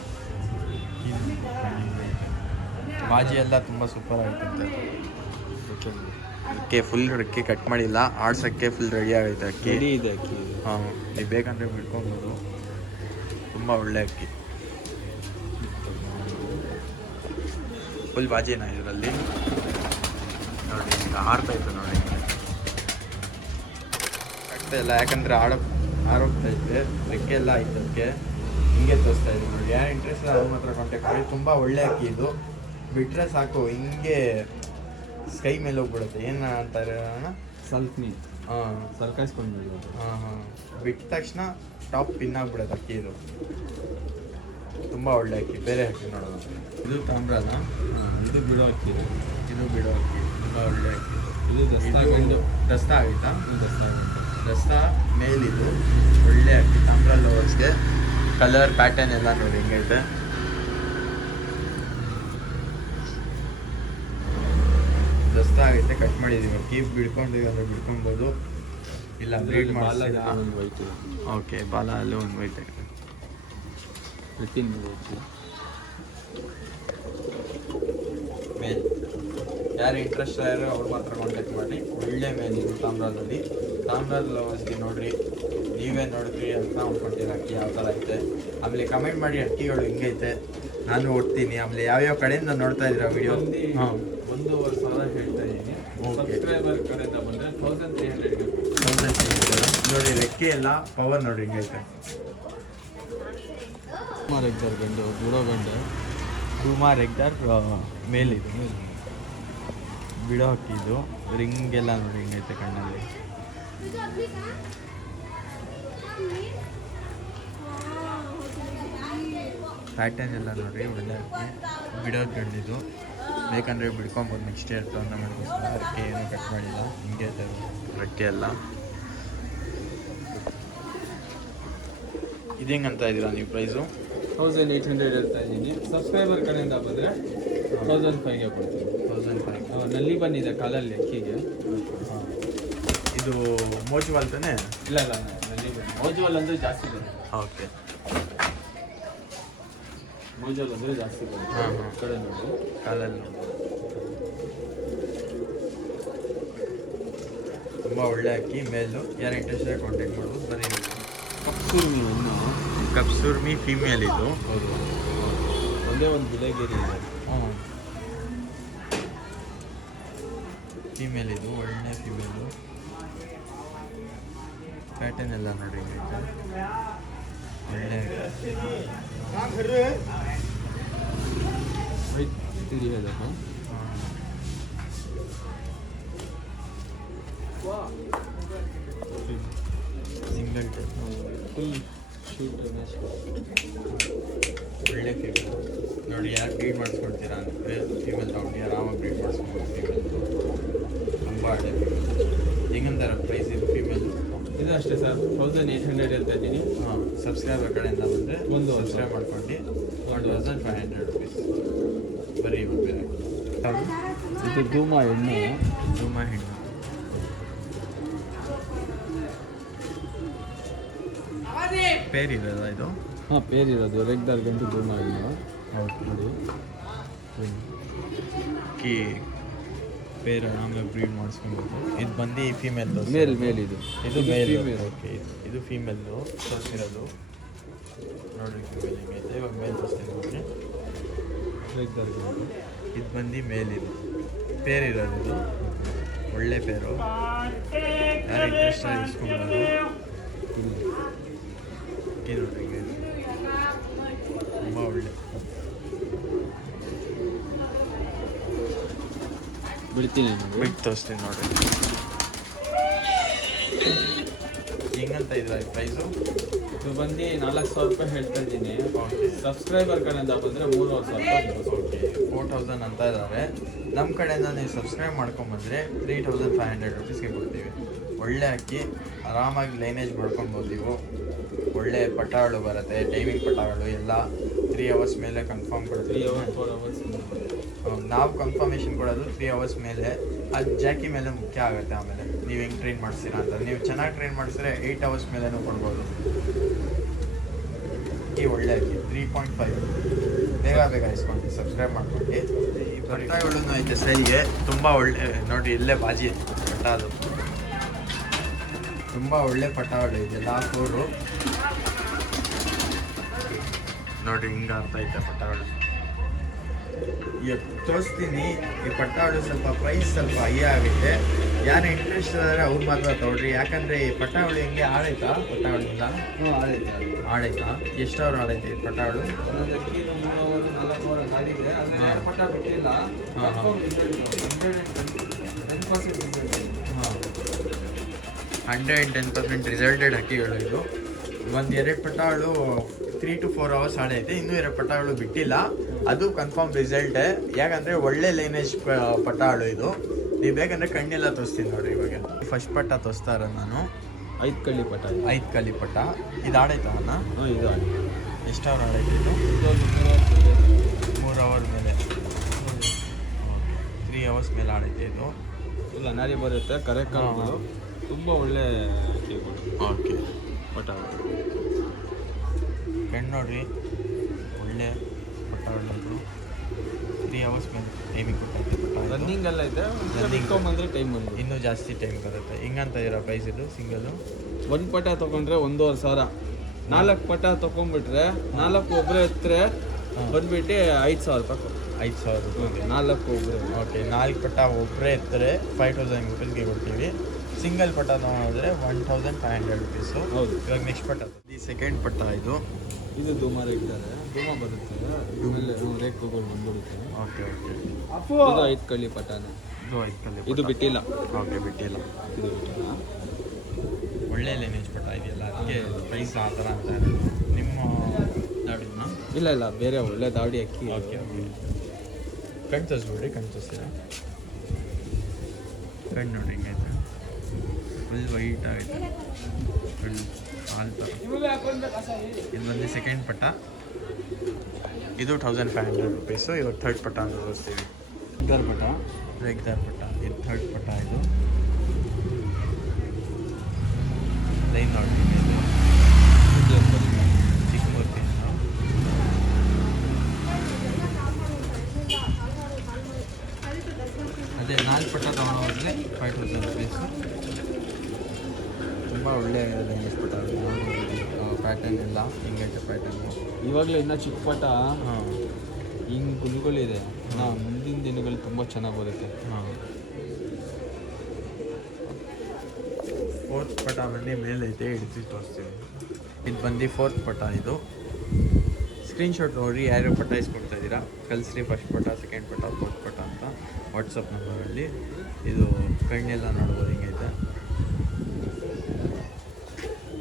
ಬಾಜಿ ಎಲ್ಲ ತುಂಬ ಸೂಪರ್ ಆಗಿರುತ್ತೆ. ಅಕ್ಕಿ ಫುಲ್ ಅಕ್ಕಿ ಕಟ್ ಮಾಡಿಲ್ಲ, ಆಡ್ಸೋಕ್ಕೆ ಫುಲ್ ರೆಡಿ ಆಗೈತೆ ಅಕ್ಕಿ. ರೆಡಿ ಇದೆ ಅಕ್ಕಿ. ಹಾಂ, ನೀವು ಬೇಕಂದರೆ ಬಿಡ್ಕೊಬೋದು. ತುಂಬ ಒಳ್ಳೆ ಅಕ್ಕಿ. ಫುಲ್ ಬಾಜಿನ ಇದರಲ್ಲಿ ನೋಡಿ. ಈಗ ಹಾರ್ತೈತೆ ನೋಡಿ, ಕಟ್ತಾ ಇಲ್ಲ ಯಾಕಂದರೆ ಆರೋಗ್ತೈತೆ. ರೆಕ್ಕೆ ಎಲ್ಲ ಐತೆ ಅದಕ್ಕೆ. ಹಿಂಗೆ ತೋರಿಸ್ತಾ ಇದ್ದೀವಿ ನೋಡಿ. ಯಾರು ಇಂಟ್ರೆಸ್ಟ್ ಅವ್ರ ಮಾತ್ರ ಕಾಂಟ್ಯಾಕ್ಟ್ ಮಾಡಿ. ತುಂಬ ಒಳ್ಳೆ ಅಕ್ಕಿ ಇದು. ಬಿಟ್ಟರೆ ಸಾಕು, ಹಿಂಗೆ ಸ್ಕೈ ಮೇಲೆ ಹೋಗ್ಬಿಡುತ್ತೆ. ಏನು ಅಂತಾರೆ ಅಣ್ಣ? ಸಲ್ಫ್ನಿ. ಹಾಂ, ಸರ್ಕಾಯಿಸ್ಕೊಂಡು. ಹಾಂ, ಬಿಟ್ಟ ತಕ್ಷಣ ಟಾಪ್ ಪಿನ್ ಆಗಿಬಿಡುತ್ತೆ ಅಕ್ಕಿ ಇದು. ತುಂಬ ಒಳ್ಳೆ ಅಕ್ಕಿ. ಬೇರೆ ಅಕ್ಕಿ ನೋಡೋಣ. ಇದು ತಾಮ್ರನ? ಇದು ಬಿಡೋ ಅಕ್ಕಿ. ಇದು ಬಿಡೋ ಅಕ್ಕಿ. ತುಂಬ ಒಳ್ಳೆ ಅಕ್ಕಿ. ಇದು ದಸ್ತಾ ಆಗುತ್ತಾ? ಇದು ದಸ್ತಾ ಮೇಲಿದು ಒಳ್ಳೆ ಅಕ್ಕಿ. ತಾಮ್ರ ಲವರ್ಸ್ಗೆ ಕಲರ್ ಪ್ಯಾಟರ್ನ್ ಎಲ್ಲ ನೋಡಿ ಹೆಂಗೈತೆ. ದಸ್ತಾ ಆಗೈತೆ. ಕಟ್ ಮಾಡಿದ್ದೀವಿ ಅಕ್ಕಿ. ಬಿಡ್ಕೊಂಡಿದ್ದೀವಿ ಅಂದರೆ ಬಿಡ್ಕೊಬೋದು, ಇಲ್ಲ ಬ್ರೀಡ್ ಮಾಡಿ. ಓಕೆ, ಬಾಲ ಅಲ್ಲೂ ಒಂದು ವೈಟ್ ಆಗಿದೆ. ಮೇಲ್ ಯಾರು ಇಂಟ್ರೆಸ್ಟ್ ಇರೋ ಅವ್ರು ಮಾತ್ರ ಕಾಂಟ್ಯಾಕ್ಟ್ ಮಾಡಿ. ಒಳ್ಳೆ ಮೇಲ್ ಇದು ತಾಮ್ರದಲ್ಲಿ. ತಾಮ್ರದ ಲವರ್ಸ್ಗೆ ನೋಡ್ರಿ, ನೀವೇ ನೋಡಿದ್ರಿ ಅಂತ ಅಂದ್ಕೊಡ್ತೀರ ಅಕ್ಕಿ ಯಾವ ಥರ ಐತೆ. ಆಮೇಲೆ ಕಮೆಂಟ್ ಮಾಡಿ ಅಕ್ಕಿಗಳು ಹಿಂಗೈತೆ, ನಾನು ಓದ್ತೀನಿ. ಆಮೇಲೆ ಯಾವ್ಯಾವ ಕಡೆಯಿಂದ ನೋಡ್ತಾ ಇದ್ದೀರಾ ವಿಡಿಯೋ? ಹಾಂ, 1,500 ಹೇಳ್ತಾ ಇದ್ದೀನಿ. ಸಬ್ಸ್ಕ್ರೈಬರ್ ಕಡೆಯಿಂದ ಬಂದರೆ 1300 ನೋಡಿ. ರೆಕ್ಕೆ ಎಲ್ಲ ಪವರ್ ನೋಡಿ ಹಿಂಗೈತೆ. ಸುಮಾರು ಎಗ್ದಾರ್ ಗಂಡು ಬಿಡೋ ಗಂಡು ಸುಮಾರು ಎಗ್ದಾರ್ ಮೇಲಿದು ಬಿಡೋ ಹಾಕಿದ್ದು ರಿಂಗೆಲ್ಲ ನೋಡಿ ಹಿಂಗೈತೆ ಕಣ್ಣಲ್ಲಿ. ಪ್ಯಾಟರ್ನ್ ಎಲ್ಲ ನೋಡಿ ಒಳ್ಳೆ ಬಿಡೋದು ಗಂಡಿದ್ದು. ಬೇಕಂದರೆ ಬಿಡ್ಕೊಬೋದು ನೆಕ್ಸ್ಟ್ ಇಯರ್ ಟೂರ್ನಮೆಂಟ್ಗೋಸ್ಕರ. ರೆಕ್ಕೆ ಏನೂ ಕಟ್ ಮಾಡಿಲ್ಲ, ಹಿಂಗೆ ಇದೆ ರೆಕ್ಕೆ ಎಲ್ಲ. ಇದು ಹೆಂಗೆ ಅಂತ ಇದ್ದೀರಾ ನೀವು ಪ್ರೈಸು? 1800 ಹೇಳ್ತಾ ಇದ್ದೀನಿ. ಸಬ್ಸ್ಕ್ರೈಬರ್ ಕಡೆಯಿಂದ ಬಂದರೆ 1005ಗೆ ಕೊಡ್ತೀನಿ. 1005. ನಲ್ಲಿ ಬಂದಿದೆ ಕಾಲಲ್ಲಿ ಅಕ್ಕಿಗೆ. ಹಾಂ, ಇದು ಮೋಜುವಾಲ್ ತಾನೇ? ಇಲ್ಲ ನಲ್ಲಿ ಬಂದು ಮೋಜುವಲ್ ಅಂದರೆ ಜಾಸ್ತಿ ಬರುತ್ತೆ. ಓಕೆ. ಮೋಜುವಲ್ ಅಂದರೆ ಜಾಸ್ತಿ ಬರುತ್ತೆ. ಹಾಂ ಕಡೆ ನೋಡಿ ಕಾಲಲ್ಲಿ ತುಂಬ ಒಳ್ಳೆ ಅಕ್ಕಿ ಮೇಲು. ಯಾರು ಇಂಟ್ರೆಸ್ಟ್ ಕಾಂಟ್ಯಾಕ್ಟ್ ಮಾಡ್ಬೋದು. ಬರೀ ಕಪ್ಸೂರ್ಮಿ ಇನ್ನು ಕಪ್ಸೂರ್ಮಿ ಫೀಮೇಲ್ ಇದು. ಹೌದು, ಒಂದೇ ಒಂದು ಬಿಳೆಗೇರಿ ಇದೆ. ಹ್ಞೂ, ಫೀಮೇಲ್ ಇದು, ಒಳ್ಳೆ ಫೀಮೇಲು. ಪ್ಯಾಟರ್ನ್ ಎಲ್ಲ ನೋಡಿ ಒಳ್ಳೆ ವೈಟ್ ತಿರಿಯೋದು. ಸಿಂಗಲ್ ಟೈಪ್ ಫುಲ್ ಶೂಟ್ ಒಳ್ಳೆ ಫೀಮೇಲ್ ನೋಡಿ. ಯಾರು ಬ್ರೀಡ್ ಮಾಡಿಸ್ಕೊಡ್ತೀರಾ ಅಂದರೆ ಫೀಮೇಲ್ ತಗೊಂಡು ಆರಾಮಾಗಿ ಬ್ರೀಡ್ ಮಾಡಿಸ್ಕೊಂಡು. ಫೀಮೇಲ್ ತುಂಬ ಒಳ್ಳೆ ಫೀಮೇಲ್. ಹೆಂಗಂತಾರ ಪ್ರೈಸ್ ಇದು ಫೀಮೇಲ್? ಇದು ಅಷ್ಟೇ ಸರ್, 1800 ಹೇಳ್ತಾ ಇದ್ದೀನಿ. ಹಾಂ, ಸಬ್ಸ್ಕ್ರೈಬರ್ ಕಡೆಯಿಂದ ಬಂದರೆ ಒಂದು ಸಬ್ಸ್ಕ್ರೈಬ್ ಮಾಡ್ಕೊಂಡು 1500 ರುಪೀಸ್. ಬರೀ ಬೇರೆ ಇದು ಧೂಮ ಎಣ್ಣೆ. ಧೂಮ ಹೆಣ್ಣು. ಪೇರ್ ಇರೋದ ಇದು? ಹಾಂ, ಪೇರ್ ಇರೋದು ರೆಗ್ದಾರ್ ಗಂಟು ಧೂಮ ಎಣ್ಣೆ. ಹೌದು ನೋಡಿ, ಕಿ ಪೇರ್ ಆರಾಮಾಗಿ ಬ್ರೀಡ್ ಮಾಡಿಸ್ಕೊಬೋದು. ಇದು ಬಂದು ಫೀಮೇಲ್ ಮೇಲ್ ಇದು ಮೇಲ್. female. ಓಕೆ, ಇದು ಫೀಮೇಲ್ದು ತೋರಿಸಿರೋದು ನೋಡಿ. ಫೀಮೇಲ್ ಹಿಂಗೈತೆ. ಇವಾಗ ಮೇಲ್ ತೋರಿಸ್ತೀನಿ ನೋಡಿ. ರೆಗ್ದಾರ್ ಗಂಟು. ಇದು ಬಂದು ಮೇಲ್. ಇದು ಪೇರ್ ಇರೋದು. ಇದು ಒಳ್ಳೆ ಪೇರು. ಯಾರು ಇಂಟ್ರೆಸ್ಟ್ ಇಸ್ಕೊಬೋದು. ಇದು ನೋಡಿ ಹಿಂಗೈತೆ, ತುಂಬ ಒಳ್ಳೆ. ಬಿಡ್ತೀನಿ ಬಿಟ್ಟು ತೋರಿಸ್ತೀನಿ ನೋಡಿ. ಹೆಂಗಂತ ಇದ್ರ ಪ್ರೈಸು? ಇದು ಬಂದು 4,000 ರೂಪಾಯಿ ಹೇಳ್ತಾ ಇದ್ದೀನಿ. ಸಬ್ಸ್ಕ್ರೈಬರ್ ಕಡೆಯಿಂದ ಬಂದರೆ 3,000 ರೂಪಾಯಿ. ಓಕೆ, 4000 ಅಂತ ಇದ್ದಾರೆ. ನಮ್ಮ ಕಡೆಯಿಂದ ನೀವು ಸಬ್ಸ್ಕ್ರೈಬ್ ಮಾಡ್ಕೊಂಬಂದರೆ 3500 ರುಪೀಸ್ಗೆ ಕೊಡ್ತೀವಿ. ಒಳ್ಳೆ ಅಕ್ಕಿ, ಆರಾಮಾಗಿ ಲೈನೇಜ್ ಮಾಡ್ಕೊಬೋದು ನೀವು. ಒಳ್ಳೆ ಪಟಾಗಳು ಬರುತ್ತೆ, ಟೈಮಿಂಗ್ ಪಟಾಗಳು ಎಲ್ಲ 3 ಅವರ್ಸ್ ಮೇಲೆ ಕನ್ಫರ್ಮ್ ಕೊಡ್ತೀವಿ. 3 ಅವರ್ಸ್ 4 ಅವರ್ಸ್. ನಾವು ಕನ್ಫರ್ಮೇಷನ್ ಕೊಡೋದು 3 ಅವರ್ಸ್ ಮೇಲೆ. ಅದು ಜಾಕಿ ಮೇಲೆ ಮುಖ್ಯ ಆಗುತ್ತೆ. ಆಮೇಲೆ ನೀವು ಹೆಂಗೆ ಟ್ರೈನ್ ಮಾಡಿಸ್ತೀರಾ ಅಂತ. ನೀವು ಚೆನ್ನಾಗಿ ಟ್ರೈನ್ ಮಾಡಿಸಿದ್ರೆ 8 ಅವರ್ಸ್ ಮೇಲೆನೂ ಕೊಡ್ಬೋದು. ಈ ಒಳ್ಳೆ ಅಕ್ಕಿ 3.5. ಬೇಗ ಇಸ್ಕೊಂಡು ಸಬ್ಸ್ಕ್ರೈಬ್ ಮಾಡ್ಕೊಂಡು. ಈ ಪಟಾಗಳು ಐತೆ ಸೈಗೆ, ತುಂಬ ಒಳ್ಳೆ ನೋಡಿ. ಇಲ್ಲೇ ಬಾಜಿ ಪಟ, ಅದು ತುಂಬ ಒಳ್ಳೆ ಪಟಾಗಳು ಇದೆಲ್ಲ. ಕೂರು ನೋಡಿ ಹಿಂಗೆ ಅರ್ಥ ಐತೆ ಪಟಾಗಳು. ತೋರಿಸ್ತೀನಿ. ಈ ಪಟಾಗಳು ಸ್ವಲ್ಪ ಪ್ರೈಸ್ ಸ್ವಲ್ಪ ಹೈ ಆಗುತ್ತೆ. ಯಾರು ಇಂಟ್ರೆಸ್ಟ್ ಇದ್ದಾರೆ ಅವ್ರು ಮಾತ್ರ ತಗೊಳ್ರಿ. ಯಾಕಂದರೆ ಈ ಪಟಾಗಳು ಹೆಂಗೆ ಆಡೈತಾ? ಪಟಾಗಳಿಂದ ಆಡೈತಾ? ಎಷ್ಟು ಅವ್ರು ಆಡೈತೆ ಈ ಪಟಾಗಳು? ಪಟ ಬಿಟ್ಟಿಲ್ಲ. ಹಾಂ, 110% ರಿಸಲ್ಟೆಡ್ ಹಕ್ಕಿಗಳು ಇದು. ಒಂದು 2 ಪಟಾಗಳು 3 to 4 ಅವರ್ಸ್ ಆಡೈತೆ. ಇನ್ನೂ 2 ಪಟಾಗಳು ಬಿಟ್ಟಿಲ್ಲ. ಅದು ಕನ್ಫರ್ಮ್ ರಿಸಲ್ಟೇ. ಯಾಕಂದರೆ ಒಳ್ಳೆ ಲೈನೇಜ್ ಪಟಾಗಳು ಇದು. ನೀವು ಬೇಕಂದರೆ ಕಣ್ಣೆಲ್ಲ ತೋರಿಸ್ತೀನಿ ನೋಡಿ. ಇವಾಗ ಫಸ್ಟ್ ಪಟ ತೋರಿಸ್ತಾ ಇರೋದು ನಾನು. 5 ಕಳ್ಳಿ ಪಟ. 5 ಕಲಿ ಪಟ. ಇದು ಆಡೈತಾ ಅಣ್ಣ? ಹಾಂ, ಇದು ಎಷ್ಟು ಅವರ್ ಆಡೈತೆ ಇದು? 3 ಅವರ್ ಮೇಲೆ. 3 ಅವರ್ಸ್ ಮೇಲೆ ಆಡೈತೆ ಇದು. ಇಲ್ಲ, ನಾರಿ ಬರುತ್ತೆ. ಕರೆಕ್ಟ್ ತುಂಬ ಒಳ್ಳೆ ಕೇಗಳು. ಓಕೆ, ಪಟ ಕಣ್ಣು ನೋಡ್ರಿ, ಒಳ್ಳೆ ಪಟ ಒಳ್ಳೆದು. 3 ಅವರ್ಸ್ ಮೇಲೆ ಟೈಮಿಂಗ್ ಕೊಟ್ಟೈತೆ ಪಟ. ರನ್ನಿಂಗ್ ಎಲ್ಲ ಇದೆ. Running. ಬಂದರೆ ಟೈಮ್ ಬಂದು ಇನ್ನೂ ಜಾಸ್ತಿ ಟೈಮ್ ಬರುತ್ತೆ. ಹಿಂಗಂತ ಇರೋ ಪ್ರೈಸ್ ಇದು ಸಿಂಗಲು ಒಂದು ಪಟ ತೊಗೊಂಡ್ರೆ 1,500. 4 ಪಟ ತೊಗೊಂಡ್ಬಿಟ್ರೆ 4 ಒಬ್ಬರೇ ಎತ್ತರೆ ಬಂದ್ಬಿಟ್ಟು 5,000 ರೂಪಾಯಿ. 5,000 ರೂಪಾಯಿ. 4 ಒಬ್ಬರೇ. ಓಕೆ 4 ಪಟ ಒಬ್ಬರೇ ಎತ್ತರೆ 5,000 ರುಪೀಸ್ಗೆ ಕೊಡ್ತೀವಿ. ಸಿಂಗಲ್ ಪಟ ತೊಗೊಂಡ್ರೆ 1,500 ರುಪೀಸು. ಹೌದು. ಇವಾಗ ನೆಕ್ಸ್ಟ್ ಪಟ ಈ ಸೆಕೆಂಡ್ ಪಟ ಇದು ಧೂಮ ರೇಕ್ತಾರೆ. ಧೂಮ ಬರುತ್ತೆ, ಆಮೇಲೆ ರೇಕ್ಗಳು ಬಂದ್ಬಿಡುತ್ತೆ. Okay okay. ಇದು 5 ಕಳ್ಳಿ ಪಟಾನೆ. ಇದು 5 ಕಲ್ಲಿ. ಇದು ಬಿಟ್ಟಿಲ್ಲ. ಓಕೆ ಬಿಟ್ಟಿಲ್ಲ. ಇದು ಬಿಟ್ಟಿಲ್ಲ. ಒಳ್ಳೆ ಲೈನೇಜ್ ಪಟ ಇದೆಯಲ್ಲ, ಅದಕ್ಕೆ ಪ್ರೈಸ್ ಆ ಥರ ಅಂತ. ನಿಮ್ಮ ದಾಡಿನ ಇಲ್ಲ ಬೇರೆ ಒಳ್ಳೆ ದಾಡಿ ಅಕ್ಕಿ. Okay okay. ಕಣ್ಣು ತೋರಿಸ್ಬಿಡ್ರಿ, ಕಣ್ಣು ತೋರಿಸ್ತೀರ. ಕಣ್ಣು ನೋಡಿ ಹಿಂಗೈತೆ, ಫುಲ್ ವೈಟ್ ಆಗೈತೆ ಕಣ್ಣು, ಹಾಲು ಥರ. ಇದು ಬಂದು ಸೆಕೆಂಡ್ ಪಟ. ಇದು 1,500 ರುಪೀಸು. ಇವಾಗ ಥರ್ಡ್ ಪಟ ಅಂತ ತೋರಿಸ್ತೀವಿ. ರೆಗ್ದಾರ್ ಪಟ. ರೆಗ್ದಾರ್ ಪಟ. ಇದು ಥರ್ಡ್ ಪಟ. ಇದು ಲೈನ್ ನೋಡಿ ಚಿಕ್ಕಮೂರ್ತಿ. ಅದೇ 4 ಪಟ ತೊಗೊಂಡೋದ್ರೆ 5,000 ರುಪೀಸು. ತುಂಬ ಒಳ್ಳೆ ಲೈನೇಜ್ ಪಟ. ಪ್ಯಾಟರ್ನ್ ಇಲ್ಲ, ಹಿಂಗೈತೆ ಪ್ಯಾಟರ್ನು. ಇವಾಗಲೇ ಇನ್ನೂ ಚಿಕ್ಕ ಪಟ ಹಾಂ ಹಿಂಗೆ ಗುಲ್ಗಳಿದೆ. ಮುಂದಿನ ದಿನಗಳು ತುಂಬ ಚೆನ್ನಾಗಿ ಬರುತ್ತೆ. ಹಾಂ. ಫೋರ್ತ್ ಪಟ ಬಂದು ಮೇಲೈತೆ, ಹಿಡಿದು ತೋರಿಸ್ತೀವಿ. ಇದು ಬಂದು ಫೋರ್ತ್ ಪಟ. ಇದು ಸ್ಕ್ರೀನ್ಶಾಟ್ ನೋಡಿ ಯಾರು ಪಟ ಇಸ್ಕೊಡ್ತಾ ಇದ್ದೀರಾ ಕಳಿಸ್ರಿ. ಫಸ್ಟ್ ಪಟ, ಸೆಕೆಂಡ್ ಪಟ, ಫೋರ್ತ್ ಪಟ ಅಂತ ವಾಟ್ಸಪ್ ನಂಬರಲ್ಲಿ. ಇದು ಕಣ್ಣೆಲ್ಲ ನೋಡ್ಬೋದು ಹಿಂಗೈತೆ.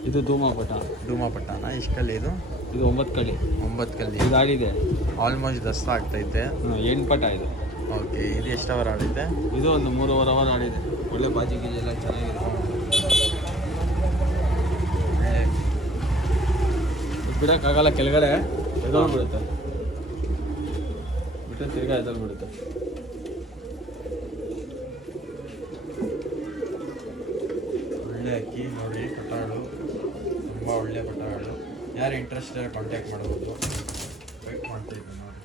ಇದು ಧೂಮ ಪಟ. ಧೂಮ ಪಟನ ಇಷ್ಟಲ್ಲಿ. ಇದು 9 ಕಳ್ಳಿ. 9 ಕಲ್ಲಿ. ಇದು ಆಡಿದೆ ಆಲ್ಮೋಸ್ಟ್ ದಸ್ತ ಆಗ್ತೈತೆ. 8 ಪಟ ಇದು. ಓಕೆ. ಇದು ಎಷ್ಟು ಅವರ್ ಆಡೈತೆ? ಇದು ಒಂದು 3.5 ಅವರ್ ಆಡಿದೆ. ಒಳ್ಳೆ ಬಾಜಿ ಗೀಜಿ ಎಲ್ಲ ಚೆನ್ನಾಗಿದೆ. ಬಿಡೋಕ್ಕಾಗಲ್ಲ, ಕೆಳಗಡೆ ಎದೋಗ್ಬಿಡುತ್ತೆ. ಬಿಟ್ಟರೆ ತಿರ್ಗಾ ಎದೋಗ್ಬಿಡುತ್ತೆ. ಒಳ್ಳೆ ಅಕ್ಕಿ ನೋಡಿ, ಪಟಾಳು ತುಂಬ ಒಳ್ಳೆ ಪಟಾಳು. ಯಾರು ಇಂಟ್ರೆಸ್ಟ್ ಕಾಂಟ್ಯಾಕ್ಟ್ ಮಾಡ್ಬೋದು. ವೆಯ್ಟ್ ಮಾಡ್ತಾಯಿದ್ವಿ ನೋಡಿ.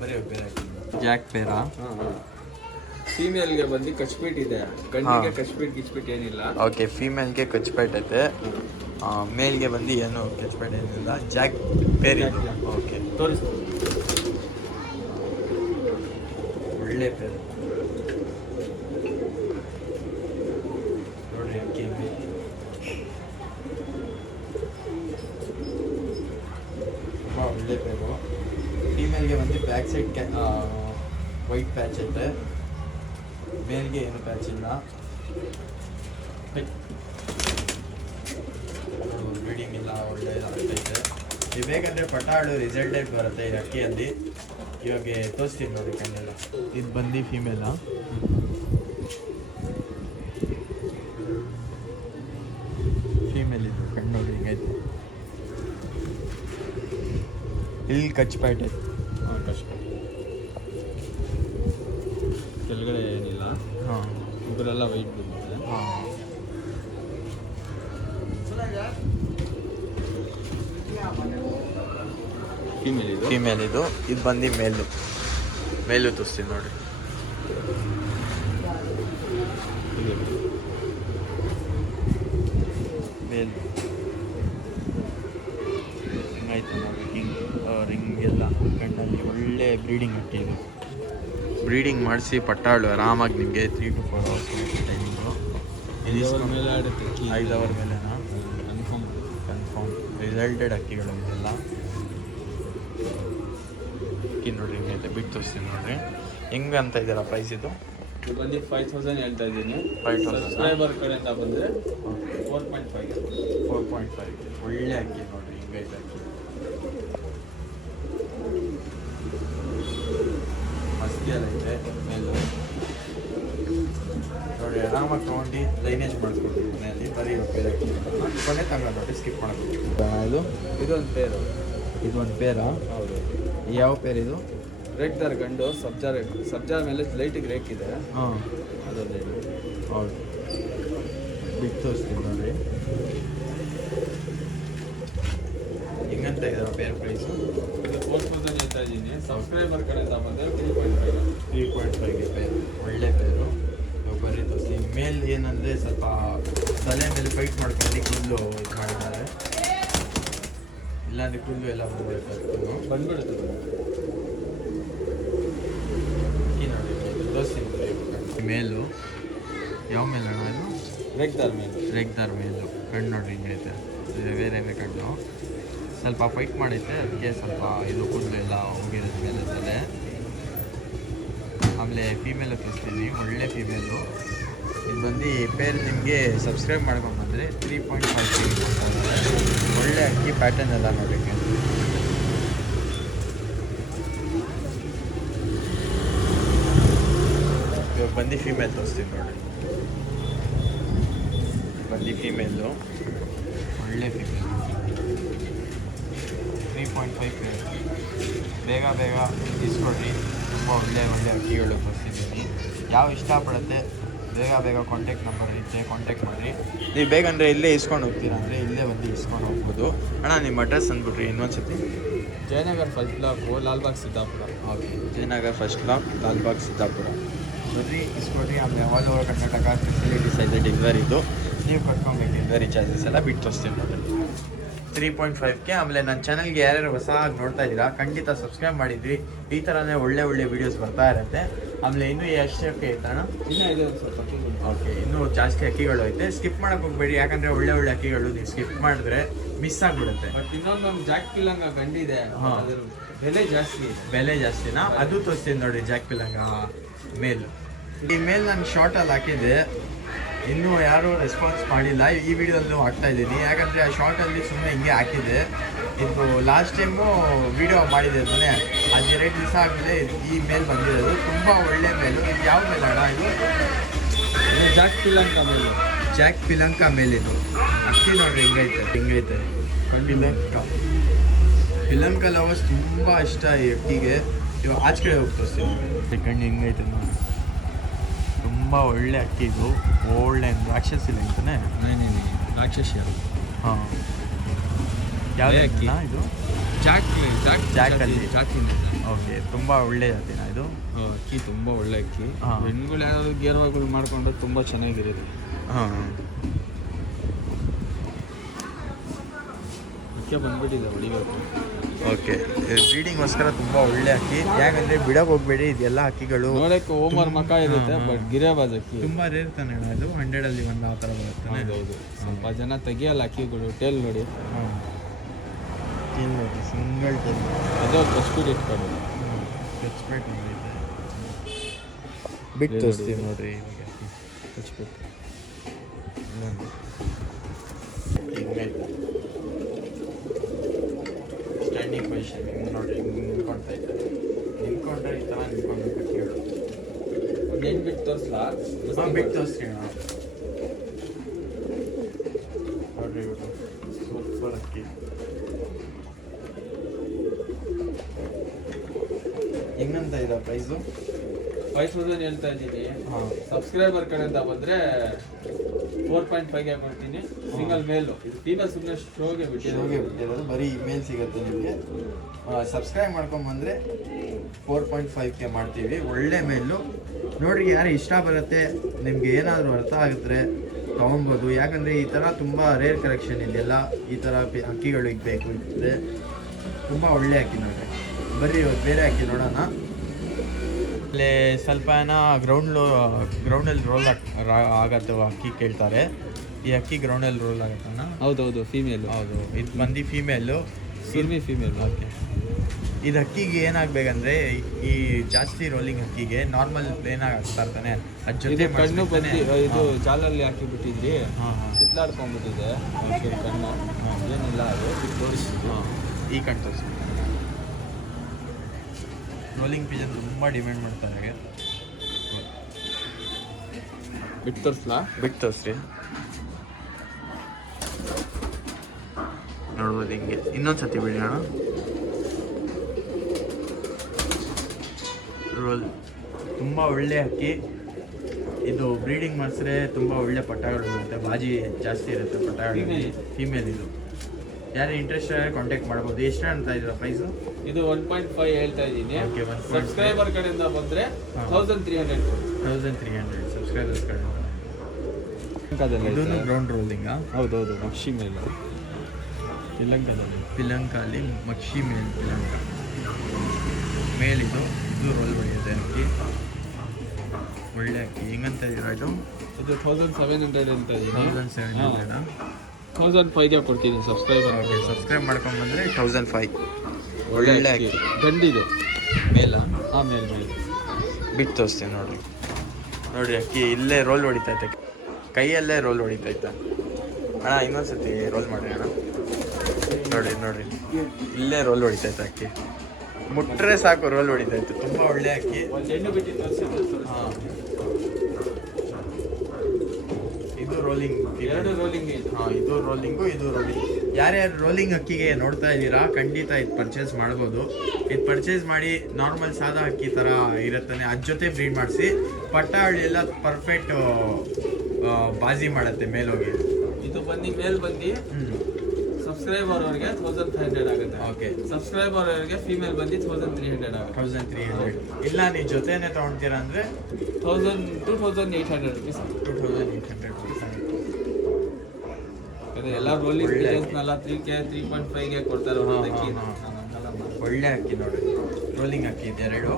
ಬರೀ ಬೇರೆ ಅಕ್ಕಿ ಜಾಕ್ ಪೇರಾ. ಫೀಮೇಲ್ಗೆ ಬಂದು ಕಚ್ಪೀಟ್ ಇದೆ, ಗಂಡಿಗೆ ಕಚ್ಪೀಟ್ ಗಿಚ್ಪೀಟ್ ಏನಿಲ್ಲ. ಓಕೆ. ಫೀಮೇಲ್ಗೆ ಕಚ್ಪೇಟ್ ಐತೆ, ಮೇಲ್ಗೆ ಬಂದು ಏನು ಕಚ್ಪೇಟ್ ಏನಿಲ್ಲ. ಜಾಕ್ ಪೇರ್ ಇದು. ಓಕೆ ತೋರಿಸ್ತೀನಿ. ಒಳ್ಳೆ ಪೇರು ನೋಡ್ರಿ ಅಕ್ಕಿ. ತುಂಬ ಒಳ್ಳೆ ಪೇರು. ಫೀಮೇಲ್ಗೆ ಬಂದು ಬ್ಯಾಕ್ ಸೈಡ್ ವೈಟ್ ಪ್ಯಾಚ್ ಐತೆ, ಮೇಲ್ಗೆ ಏನು ಪ್ಯಾಚ್ ಇಲ್ಲ. ಬ್ರೀಡಿಂಗ್ ಇಲ್ಲ, ಒಳ್ಳೆ ಆಗ್ತೈತೆ. ನೀವು ಬೇಕಂದರೆ ಪಟಾಳು ರಿಸಲ್ಟೇಟ್ ಬರುತ್ತೆ ಈ ಅಕ್ಕಿಯಲ್ಲಿ. ಇವಾಗ ತೋರಿಸ್ತೀನಿ ನೋಡಿ ಕಣ್ಣೆಲ್ಲ. ಇದು ಬಂದು ಫೀಮೇಲ. ಫೀಮೇಲ್ ಇದು ಕಣ್ಣು ನೋಡಿ ಹಿಂಗೈತೆ. ಇಲ್ಲಿ ಕಚ್ಪೇಟೆ. ಹಾಂ, ಕಷ್ಟ. ಕೆಳಗಡೆ ಏನಿಲ್ಲ. ಹಾಂ. ಇಬ್ಬರೆಲ್ಲ ವೈಟ್ ಬಂದಿದೆ. ಹಾಂ. ಫೀಮೇಲ್ ಇದು. ಫೀಮೇಲ್ ಇದು. ಇದು ಬಂದು ಮೇಲು ತೋರಿಸ್ತೀನಿ ನೋಡಿ. ಮೇಲು ಹಿಂಗಾಯ್ತು ನೋಡಿ. ರಿಂಗ್ ಎಲ್ಲ ಕಣ್ಣಲ್ಲಿ ಒಳ್ಳೆ ಬ್ರೀಡಿಂಗ್ ಅಕ್ಕಿ ಇದು. ಬ್ರೀಡಿಂಗ್ ಮಾಡಿಸಿ ಪಟ್ಟಾಳು ಆರಾಮಾಗಿ ನಿಮಗೆ 3 to 4 hours ಟೈಮಿಂಗು. 5 ಮೇಲೆ ಆಡುತ್ತೆ. 5 ಅವರ್ ಮೇಲೆನಾ? ಕನ್ಫರ್ಮ್ ರಿಸಲ್ಟೆಡ್ ಅಕ್ಕಿಗಳು ಇದೆಲ್ಲ. ಅಕ್ಕಿ ನೋಡ್ರಿ ಹಿಂಗೈತೆ. ಬಿಟ್ಟು ತೋರಿಸ್ತೀನಿ ನೋಡ್ರಿ. ಹೆಂಗೆ ಅಂತ ಇದ್ದೀರಾ ಪ್ರೈಸ್ ಇದು? ಇದು ಬಂದು 5,000 ಹೇಳ್ತಾ ಇದ್ದೀನಿ. 5,000 ಸಬ್ಸ್ಕ್ರೈಬರ್ ಕಡೆಯಿಂದ ಬಂದರೆ 4.5. 4.5. ಒಳ್ಳೆ ಅಕ್ಕಿ ನೋಡ್ರಿ ಹಿಂಗೈತೆ ಅಕ್ಕಿ. ಮಸ್ತಿಯಲ್ಲ ಐತೆ ಮೇಲು ನೋಡಿ. ಆರಾಮಾಗಿ ತೊಗೊಂಡು ಲೈನೇಜ್ ಮಾಡಿಸ್ಕೊಡ್ತೀವಿ ಮನೆಯಲ್ಲಿ. ಬರೀ ಬೇರೆ ಅಕ್ಕಿ ಕೊನೆ ತಗೊಂಡು ನೋಡಿ, ಸ್ಕಿಪ್ ಮಾಡಬೇಕು. ಇದೊಂದು ಪೇರು. ಇದೊಂದು ಪೇರಾ? ಹೌದು. ಯಾವ ಪೇರ್ ಇದು? ರೆಡ್ ದಾರ್ ಗಂಡು. ಸಬ್ಜಾ ಮೇಲೆ ಲೈಟಿಗೆ ರೇಕ್ ಇದೆ. ಹಾಂ, ಅದೊಂದು. ಹೌದು. ಬಿಟ್ಟು ತೋರಿಸ್ತೀನಿ ನೋಡಿ. ಹೆಂಗಂತ ಇದೆ ಪೇರ್ ಪ್ರೈಸು? ಇದು 4,000 ಹೇಳ್ತಾ ಇದ್ದೀನಿ. ಸಬ್ಸ್ಕ್ರೈಬರ್ ಕಡೆಯಿಂದ ಬಂದರೆ 3.5. 3.5ಗೆ ಪೇರು. ಒಳ್ಳೆ ಪೇರು. ಬರೀ ತೋರಿಸಿ ಮೇಲ್ ಏನಂದರೆ ಸ್ವಲ್ಪ ತಲೆ ಮೇಲೆ ಫೈಟ್ ಮಾಡ್ಕೊಂಡು ಕೂದಲು ಇದು ಮಾಡಿದ್ದಾರೆ, ಇಲ್ಲಾಂದರೆ ಕೂದಲು ಎಲ್ಲ ಬಂದಿರ್ತಾರೆ. ಬಂದ್ಬಿಡುತ್ತೆ. ಈ ನೋಡಿ ತೋರಿಸ್ತೀನಿ ಮೇಲು. ಯಾವ ಮೇಲ್ ಅಣ್ಣ ಇದು? ರೇಗ್ದಾರ್ ಮೇಲೆ. ರೇಗ್ದಾರ್ ಮೇಲು. ಕಣ್ಣು ನೋಡ್ರಿ ಹಿಂಗೈತೆ, ಬೇರೆನೇ ಕಣ್ಣು. ಸ್ವಲ್ಪ ಫೈಟ್ ಮಾಡೈತೆ, ಅದಕ್ಕೆ ಸ್ವಲ್ಪ ಇದು ಕೂದಲು ಎಲ್ಲ ಹೋಗಿರೋದು ಮೇಲೆ ತಲೆ. ಆಮೇಲೆ ಫೀಮೇಲು ತೋರಿಸ್ತೀನಿ, ಒಳ್ಳೆ ಫೀಮೇಲು. ಇದು ಬಂದು ಪೇರ್ ನಿಮಗೆ ಸಬ್ಸ್ಕ್ರೈಬ್ ಮಾಡ್ಕೊಂಡು ಬಂದರೆ 3.5 ಒಳ್ಳೆ ಅಕ್ಕಿ ಪ್ಯಾಟರ್ನ್ ಎಲ್ಲ ನೋಡೋಕ್ಕೆ. ಇವಾಗ ಬಂದು ಫೀಮೇಲ್ ತೋರಿಸ್ತೀನಿ ನೋಡಿ. ಬಂದು ಫೀಮೇಲು, ಒಳ್ಳೆ ಫೀಮೇಲ್. 3.5 ಬೇಗ ಬೇಗ ಇಸ್ಕೊಡ್ರಿ. ತುಂಬ ಒಳ್ಳೆ ಅಕ್ಕಿಗಳು ತೋರಿಸಿದ್ದೀನಿ. ಯಾವ ಇಷ್ಟಪಡುತ್ತೆ ಬೇಗ ಕಾಂಟ್ಯಾಕ್ಟ್ ನಂಬರ್ ಐತೆ, ಕಾಂಟ್ಯಾಕ್ಟ್ ಮಾಡಿರಿ. ನೀವು ಬೇಗಂದರೆ ಇಲ್ಲೇ ಇಸ್ಕೊಂಡು ಹೋಗ್ತೀರಾ ಅಂದರೆ ಇಲ್ಲೇ ಬಂದು ಇಸ್ಕೊಂಡು ಹೋಗ್ಬೋದು. ಅಣ್ಣ ನಿಮ್ಮ ಅಡ್ರೆಸ್ ಅಂದ್ಬಿಟ್ರಿ ಇನ್ನೊಂದು ಸತಿ. Jayanagar first block, Lalbagh Siddapura. Okay, Jayanagar first block, Lalbagh Siddapura. ಬರ್ರಿ ಇಸ್ಕೊಡ್ರಿ. ಆಮೇಲೆ ಆಲ್ ಓವರ್ ಕರ್ನಾಟಕ ಫೆಸಿಲಿಟೀಸ್ ಇದೆ ಡೆಲಿವರಿದು. ನೀವು ಕಟ್ಕೊಬೇಕು ಡೆಲಿವರಿ ಚಾರ್ಜಸ್ ಎಲ್ಲ ಬಿಟ್ಟು ತೋರಿಸ್ತೀನಿ ನೋಡಿ. 3.5ಗೆ. ಆಮೇಲೆ ನನ್ನ ಚಾನಲ್ಗೆ ಯಾರ್ಯಾರು ಹೊಸದಾಗಿ ನೋಡ್ತಾ ಇದ್ದೀರಾ ಖಂಡಿತ ಸಬ್ಸ್ಕ್ರೈಬ್ ಮಾಡಿದ್ರಿ. ಈ ಥರನೇ ಒಳ್ಳೆ ವೀಡಿಯೋಸ್ ಬರ್ತಾ ಇರುತ್ತೆ. ಆಮೇಲೆ ಇನ್ನೂ ಎಷ್ಟು ಅಕ್ಕಿ ಐತೆ ಅಣ್ಣ? ಇನ್ನೂ ಇದೆ ಒಂದು ಸ್ವಲ್ಪ ಅಕ್ಕಿಗಳು. ಓಕೆ, ಇನ್ನೂ ಜಾಸ್ತಿ ಅಕ್ಕಿಗಳು ಐತೆ. ಸ್ಕಿಪ್ ಮಾಡೋಕೆ ಹೋಗ್ಬೇಡಿ, ಯಾಕಂದರೆ ಒಳ್ಳೆ ಅಕ್ಕಿಗಳು ನೀವು ಸ್ಕಿಪ್ ಮಾಡಿದ್ರೆ ಮಿಸ್ ಆಗಿಬಿಡುತ್ತೆ. ಬಟ್ ಇನ್ನೊಂದು ನಮ್ಮ ಜಾಕ್ ಪಿಲಂಗ ಗಂಡಿದೆ, ಹಾಂ, ಅದ್ರ ಬೆಲೆ ಜಾಸ್ತಿ ಇದೆ. ಬೆಲೆ ಜಾಸ್ತಿನಾ? ಅದು ತೋರಿಸ್ತೀನಿ ನೋಡಿ. ಜಾಕ್ ಪಿಲಂಗ ಮೇಲ್. ಈ ಮೇಲ್ ನಾನು ಶಾರ್ಟಲ್ಲಿ ಹಾಕಿದ್ದೆ, ಇನ್ನೂ ಯಾರೂ ರೆಸ್ಪಾನ್ಸ್ ಮಾಡಿಲ್ಲ. ಈ ವಿಡಿಯೋದಲ್ಲೂ ಹಾಕ್ತಾ ಇದ್ದೀನಿ, ಯಾಕಂದರೆ ಆ ಶಾರ್ಟಲ್ಲಿ ಸುಮ್ಮನೆ ಹಿಂಗೆ ಹಾಕಿದ್ದೆ. ಇದು ಲಾಸ್ಟ್ ಟೈಮು ವಿಡಿಯೋ ಮಾಡಿದೆ ತಾನೆ, ಅದು 2 ದಿವಸ ಆದಮೇಲೆ ಈ ಮೇಲ್ ಬಂದಿರೋದು. ತುಂಬ ಒಳ್ಳೆ ಮೇಲು. ಇದು ಯಾವ ಮೇಲ್ ಅಣ್ಣ? ಇದು ಜಾಕ್ ಪಿಲಂಕ ಮೇಲೆ. ಜಾಕ್ ಪಿಲಂಕ ಮೇಲಿದು ಅಕ್ಕಿ ನೋಡ್ರಿ ಹಿಂಗೈತೆ. ಪಿಲಂಕ ಲವರ್ಸ್ ತುಂಬ ಇಷ್ಟ ಈ ಅಕ್ಕಿಗೆ. ಇವಾಗ ಆಚೆ ಕಡೆ ಹೋಗಿ ತೋರಿಸ್ತೀನಿ. ಕಣ್ಣು ಹಿಂಗೈತೆ ನೋಡಿ, ತುಂಬ ಒಳ್ಳೆ ಅಕ್ಕಿ ಇದು. ಒಳ್ಳೆ ರಾಕ್ಷಸಿಲ್ಲ ಅಂತಾನೆ. ರಾಕ್ಷಸಿ. ಹಾಂ, ಯಾವುದೇ ಅಕ್ಕಿ ಇದು? ಜಾಕಲ್ಲಿ. ಓಕೆ, ತುಂಬ ಒಳ್ಳೆ ಜಾತಿನ ಇದು. ಅಕ್ಕಿ ತುಂಬ ಒಳ್ಳೆ ಅಕ್ಕಿ. ಹಾಂ, ಹೆಣ್ಗಳು ಯಾರಾದ್ರು ಗೇರ್ವಾಗಳು ಮಾಡಿಕೊಂಡು ತುಂಬ ಚೆನ್ನಾಗಿರುತ್ತೆ. ಹಾಂ, ಅಕ್ಕಿ ಬಂದ್ಬಿಟ್ಟಿದೆ, ಹೊಡಿಬೇಕು. ಓಕೆ, ಬ್ರೀಡಿಂಗೋಸ್ಕರ ತುಂಬ ಒಳ್ಳೆ ಅಕ್ಕಿ. ಯಾಕಂದರೆ ಬಿಡೋಕೆ ಹೋಗ್ಬೇಡಿ, ಇದೆಲ್ಲ ಅಕ್ಕಿಗಳು ನೋಡೋಕ್ಕೆ ಓಮರ್ ಮಕ ಇರುತ್ತೆ, ಬಟ್ ಗಿರೇಬಾಜ್ ಅಕ್ಕಿ. ತುಂಬ ರೇರ್ ತಾನೆ ಇದು. 100ಅಲ್ಲಿ ಒಂದು ಆ ಥರ ಬರುತ್ತೆ. ಹೌದು, ಸ್ವಲ್ಪ ಜನ ತೆಗಿಯಲ್ಲ ಅಕ್ಕಿಗಳು. ಟೇಲ್ ನೋಡಿ. ಹಾಂ, ಟೇಲ್ ನೋಡಿ, ಸಿಂಗಲ್ ಟೇಲ್. ಅದೇ ಕಸ್ಟೂರಿ ಇಟ್ಕೊಂಡು ಎಕ್ಸ್ಪೆಕ್ಟ್ ಮಾಡಿದ್ದೆ. ಬಿಟ್ಟು ತೋರಿಸ್ತೀವಿ ನೋಡ್ರಿ. ಹಚ್ಬೇಕು. ಹಿಂಗೈತೆ ಸ್ಟ್ಯಾಂಡಿಂಗ್ ಪೊಸಿಷನ್. ಹಿಂಗೆ ನೋಡ್ರಿ, ಹಿಂಗೆ ನಿಂತ್ಕೊಳ್ತಾ ಇದ್ದಾರೆ. ನಿಂತ್ಕೊಂಡ್ರೆ ಈ ಥರ ನಿಂತ್ಕೊಳ್ಬೇಕು ಅಕ್ಕಿಗಳು. ಒಂದು ಹೆಣ್ಣು ಬಿಟ್ಟು ತೋರಿಸ್ಲಾ? ಹಾಂ, ಬಿಟ್ಟು ತೋರಿಸ್ತೀವಿ ಅಣ್ಣ. ನೋಡ್ರಿ ಇವರು ಸೂಪರ್ ಅಕ್ಕಿ. ಹೆಂಗಂತ ಇದೆ ಪ್ರೈಸು? 5000 ಹೇಳ್ತಾ ಇದ್ದೀನಿ. ಹಾಂ, ಸಬ್ಸ್ಕ್ರೈಬರ್ ಕಡೆಯಿಂದ ಬಂದರೆ 4.5ಗೆ ಕೊಡ್ತೀನಿ. ಸಿಂಗಲ್ ಮೇಲು. ಇದು ಫೀಮೇಲ್ ಸುಮ್ಮನೆ ಶೋಗೆ ಬಿಟ್ಟಿರೋದು. ಬರೀ ಮೇಲ್ ಸಿಗುತ್ತೆ ನಿಮಗೆ. ಸಬ್ಸ್ಕ್ರೈಬ್ ಮಾಡ್ಕೊಂಬಂದರೆ 4.5ಗೆ ಮಾಡ್ತೀವಿ. ಒಳ್ಳೆ ಮೇಲು ನೋಡ್ರಿ. ಯಾರು ಇಷ್ಟ ಬರುತ್ತೆ, ನಿಮಗೆ ಏನಾದರೂ ಅರ್ಥ ಆಗಿದ್ರೆ ತೊಗೊಬೋದು. ಯಾಕಂದರೆ ಈ ಥರ ತುಂಬ ರೇರ್ ಕಲೆಕ್ಷನ್ ಇದೆಲ್ಲ. ಈ ಥರ ಅಕ್ಕಿಗಳು ಈಗ ಬೇಕು ಇರ್ತದೆ. ತುಂಬ ಒಳ್ಳೆ ಅಕ್ಕಿ ನೋಡ್ರಿ. ಬರ್ರಿ ಇವತ್ತು ಬೇರೆ ಅಕ್ಕಿ ನೋಡೋಣ. ಆಮೇಲೆ ಸ್ವಲ್ಪ ಗ್ರೌಂಡಲ್ಲಿ ರೋಲ್ ಆಗತ್ತೆ ಅಕ್ಕಿ ಕೇಳ್ತಾರೆ. ಈ ಅಕ್ಕಿ ಗ್ರೌಂಡಲ್ಲಿ ರೋಲ್ ಆಗುತ್ತಣ್ಣ? ಹೌದೌದು, ಫೀಮೇಲು. ಹೌದು, ಇದು ಬಂದು ಫೀಮೇಲು. ಫೀಮೇಲ್. ಓಕೆ, ಇದು ಅಕ್ಕಿಗೆ ಏನಾಗಬೇಕಂದ್ರೆ, ಈ ಜಾಸ್ತಿ ರೋಲಿಂಗ್ ಅಕ್ಕಿಗೆ ನಾರ್ಮಲ್ ಪ್ಲೇನಾಗಿ ಹಾಕ್ತಾ ಇರ್ತಾನೆ. ಅದ್ರ ಜೊತೆ ಕಣ್ಣು ಬಂದು ಇದು ಜಾಲಲ್ಲಿ ಹಾಕಿ ಬಿಟ್ಟಿದ್ರಿ, ಹಾಂ, ಕಿತ್ಲಾಡ್ಕೊಂಡ್ಬಿಟ್ಟಿದೆ ಕಣ್ಣು. ಏನಿಲ್ಲ, ಅದು ತೋರಿಸಿ. ಹಾಂ, ಈ ಕಣ್ಣು ತೋರಿಸಿ. ರೋಲಿಂಗ್ ಪಿಜನ್ ತುಂಬ ಡಿಮ್ಯಾಂಡ್ ಮಾಡ್ತಾರೆ. ಬಿಟ್ಟು ತೋರಿಸ್ಲಾ? ಬಿಟ್ಟು ತೋರಿಸ್ರಿ. ನೋಡ್ಬೋದು ಹಿಂಗೆ. ಇನ್ನೊಂದ್ಸತಿ ಬಿಡೋಣ. ರೋಲ್ ತುಂಬ ಒಳ್ಳೆ ಅಕ್ಕಿ ಇದು. ಬ್ರೀಡಿಂಗ್ ಮಾಡಿಸಿದ್ರೆ ತುಂಬ ಒಳ್ಳೆ ಪಟ್ಟಗಳು ಇರುತ್ತೆ. ಬಾಜಿ ಜಾಸ್ತಿ ಇರುತ್ತೆ ಪಟ್ಟಗಳಲ್ಲಿ. ಫೀಮೇಲ್ ಇದು. ಯಾರು ಇಂಟ್ರೆಸ್ಟ್ ಕಾಂಟ್ಯಾಕ್ಟ್ ಮಾಡ್ಬೋದು. ಎಷ್ಟು ಅಂತ ಇದ್ದೀರಾ ಪ್ರೈಸು? ಇದು 1.5 ಹೇಳ್ತಾ ಇದ್ದೀನಿ. ಓಕೆ, 1.5. ಸಬ್ಸ್ಕ್ರೈಬರ್ ಕಡೆಯಿಂದ ಬಂದರೆ 1300 1300 ಸಬ್ಸ್ಕ್ರೈಬರ್ಸ್ ಕಡೆ. ಪಿಲಂಕಾದಲ್ಲಿ ಇದನ್ನು ಗ್ರೌಂಡ್ ರೋಲಿಂಗಾ? ಹೌದೌದು, ಮಕ್ಷಿ ಮೇಲೆ ಪಿಲಂಕಾದಲ್ಲಿ. ಪಿಲಂಕಾಲಿ ಮಕ್ಷಿ ಮೇಲ್ ಪಿಲಂಕ ಮೇಲಿದು. ಇದು ರೋಲ್ ಹೊಡೆಯುತ್ತೆ ಅಕ್ಕಿ, ಒಳ್ಳೆ ಅಕ್ಕಿ. ಹೆಂಗಂತ ಇದೀರಾ ಇದು? ಇದು 1700 ಅಂತ ಇದ್ದೀನಿ. 1700. 1005ಗೆ ಕೊಡ್ತೀನಿ ಸಬ್ಸ್ಕ್ರೈಬರ್. Okay, subscribe ಮಾಡ್ಕೊಂಬಂದರೆ 1005. ಒಳ್ಳೆ ಒಳ್ಳೆ ಅಕ್ಕಿ. ಅಕ್ಕಿ. ಗಂಡಿದು ಮೇಲ ಆಮೇಲೆ ಬಿಟ್ಟು ತೋರಿಸ್ತೀನಿ ನೋಡಿರಿ. ನೋಡಿರಿ ಅಕ್ಕಿ ಇಲ್ಲೇ ರೋಲ್ ಹೊಡಿತೈತೆ, ಕೈಯಲ್ಲೇ ರೋಲ್ ಹೊಡಿತೈತೆ. ಅಣ್ಣ ಇನ್ನೊಂದ್ಸತಿ ರೋಲ್ ಮಾಡಿ ಅಣ್ಣ. ನೋಡಿರಿ ನೋಡಿರಿ, ಇಲ್ಲೇ ರೋಲ್ ಹೊಡಿತೈತೆ ಅಕ್ಕಿ. ಮುಟ್ರೆ ಸಾಕು ರೋಲ್ ಹೊಡಿತೈತೆ. ತುಂಬ ಒಳ್ಳೆ ಅಕ್ಕಿ. ಒಂದು ಎಣ್ಣೆ ಬಿಟ್ಟು ತೋರಿಸಿದ್ರೆ ಹಾಂ, ಇದು ರೋಲಿಂಗ್. ಎರಡು ರೋಲಿಂಗ್. ಹಾಂ, ಇದು ರೋಲಿಂಗು, ಇದು ರೋಲಿಂಗ್. ಯಾರ್ಯಾರು ರೋಲಿಂಗ್ ಅಕ್ಕಿಗೆ ನೋಡ್ತಾ ಇದ್ದೀರಾ, ಖಂಡಿತ ಇದು ಪರ್ಚೇಸ್ ಮಾಡ್ಬೋದು. ಇದು ಪರ್ಚೇಸ್ ಮಾಡಿ ನಾರ್ಮಲ್ ಸಾದಾ ಅಕ್ಕಿ ಥರ ಇರುತ್ತಾನೆ, ಅದ್ರ ಜೊತೆ ಬ್ರೀಡ್ ಮಾಡಿಸಿ ಪಟ್ಟಾವಳಿ ಎಲ್ಲ ಪರ್ಫೆಕ್ಟ್ ಬಾಜಿ ಮಾಡುತ್ತೆ ಮೇಲೋಗಿ. ಇದು ಮೇಲ್ ಬಂದು ಸಬ್ಸ್ಕ್ರೈಬರ್ ಅವ್ರಿಗೆ 1500 ಆಗುತ್ತೆ. ಓಕೆ, ಸಬ್ಸ್ಕ್ರೈಬರ್ ಅವ್ರಿಗೆ ಫೀಮೇಲ್ ಬಂದು 1300 ಆಗುತ್ತೆ. 1300. ಇಲ್ಲ ನೀವು ಜೊತೆನೇ ತೊಗೊಳ್ತೀರಾ ಅಂದರೆ 2800 ರುಪೀಸ್. 2800 ರುಪೀಸ್ ಆಗುತ್ತೆ. ಎಲ್ಲ ರೋಲಿಂಗ್ ಪಿಜನ್ಸ್ನೆಲ್ಲ 3K 3.5ಗೆ ಕೊಡ್ತಾರೆ ಒಂದೊಂದು ಅಕ್ಕಿ. ಒಳ್ಳೆ ಅಕ್ಕಿ ನೋಡಿ, ರೋಲಿಂಗ್ ಅಕ್ಕಿ ಇದೆ ಎರಡು.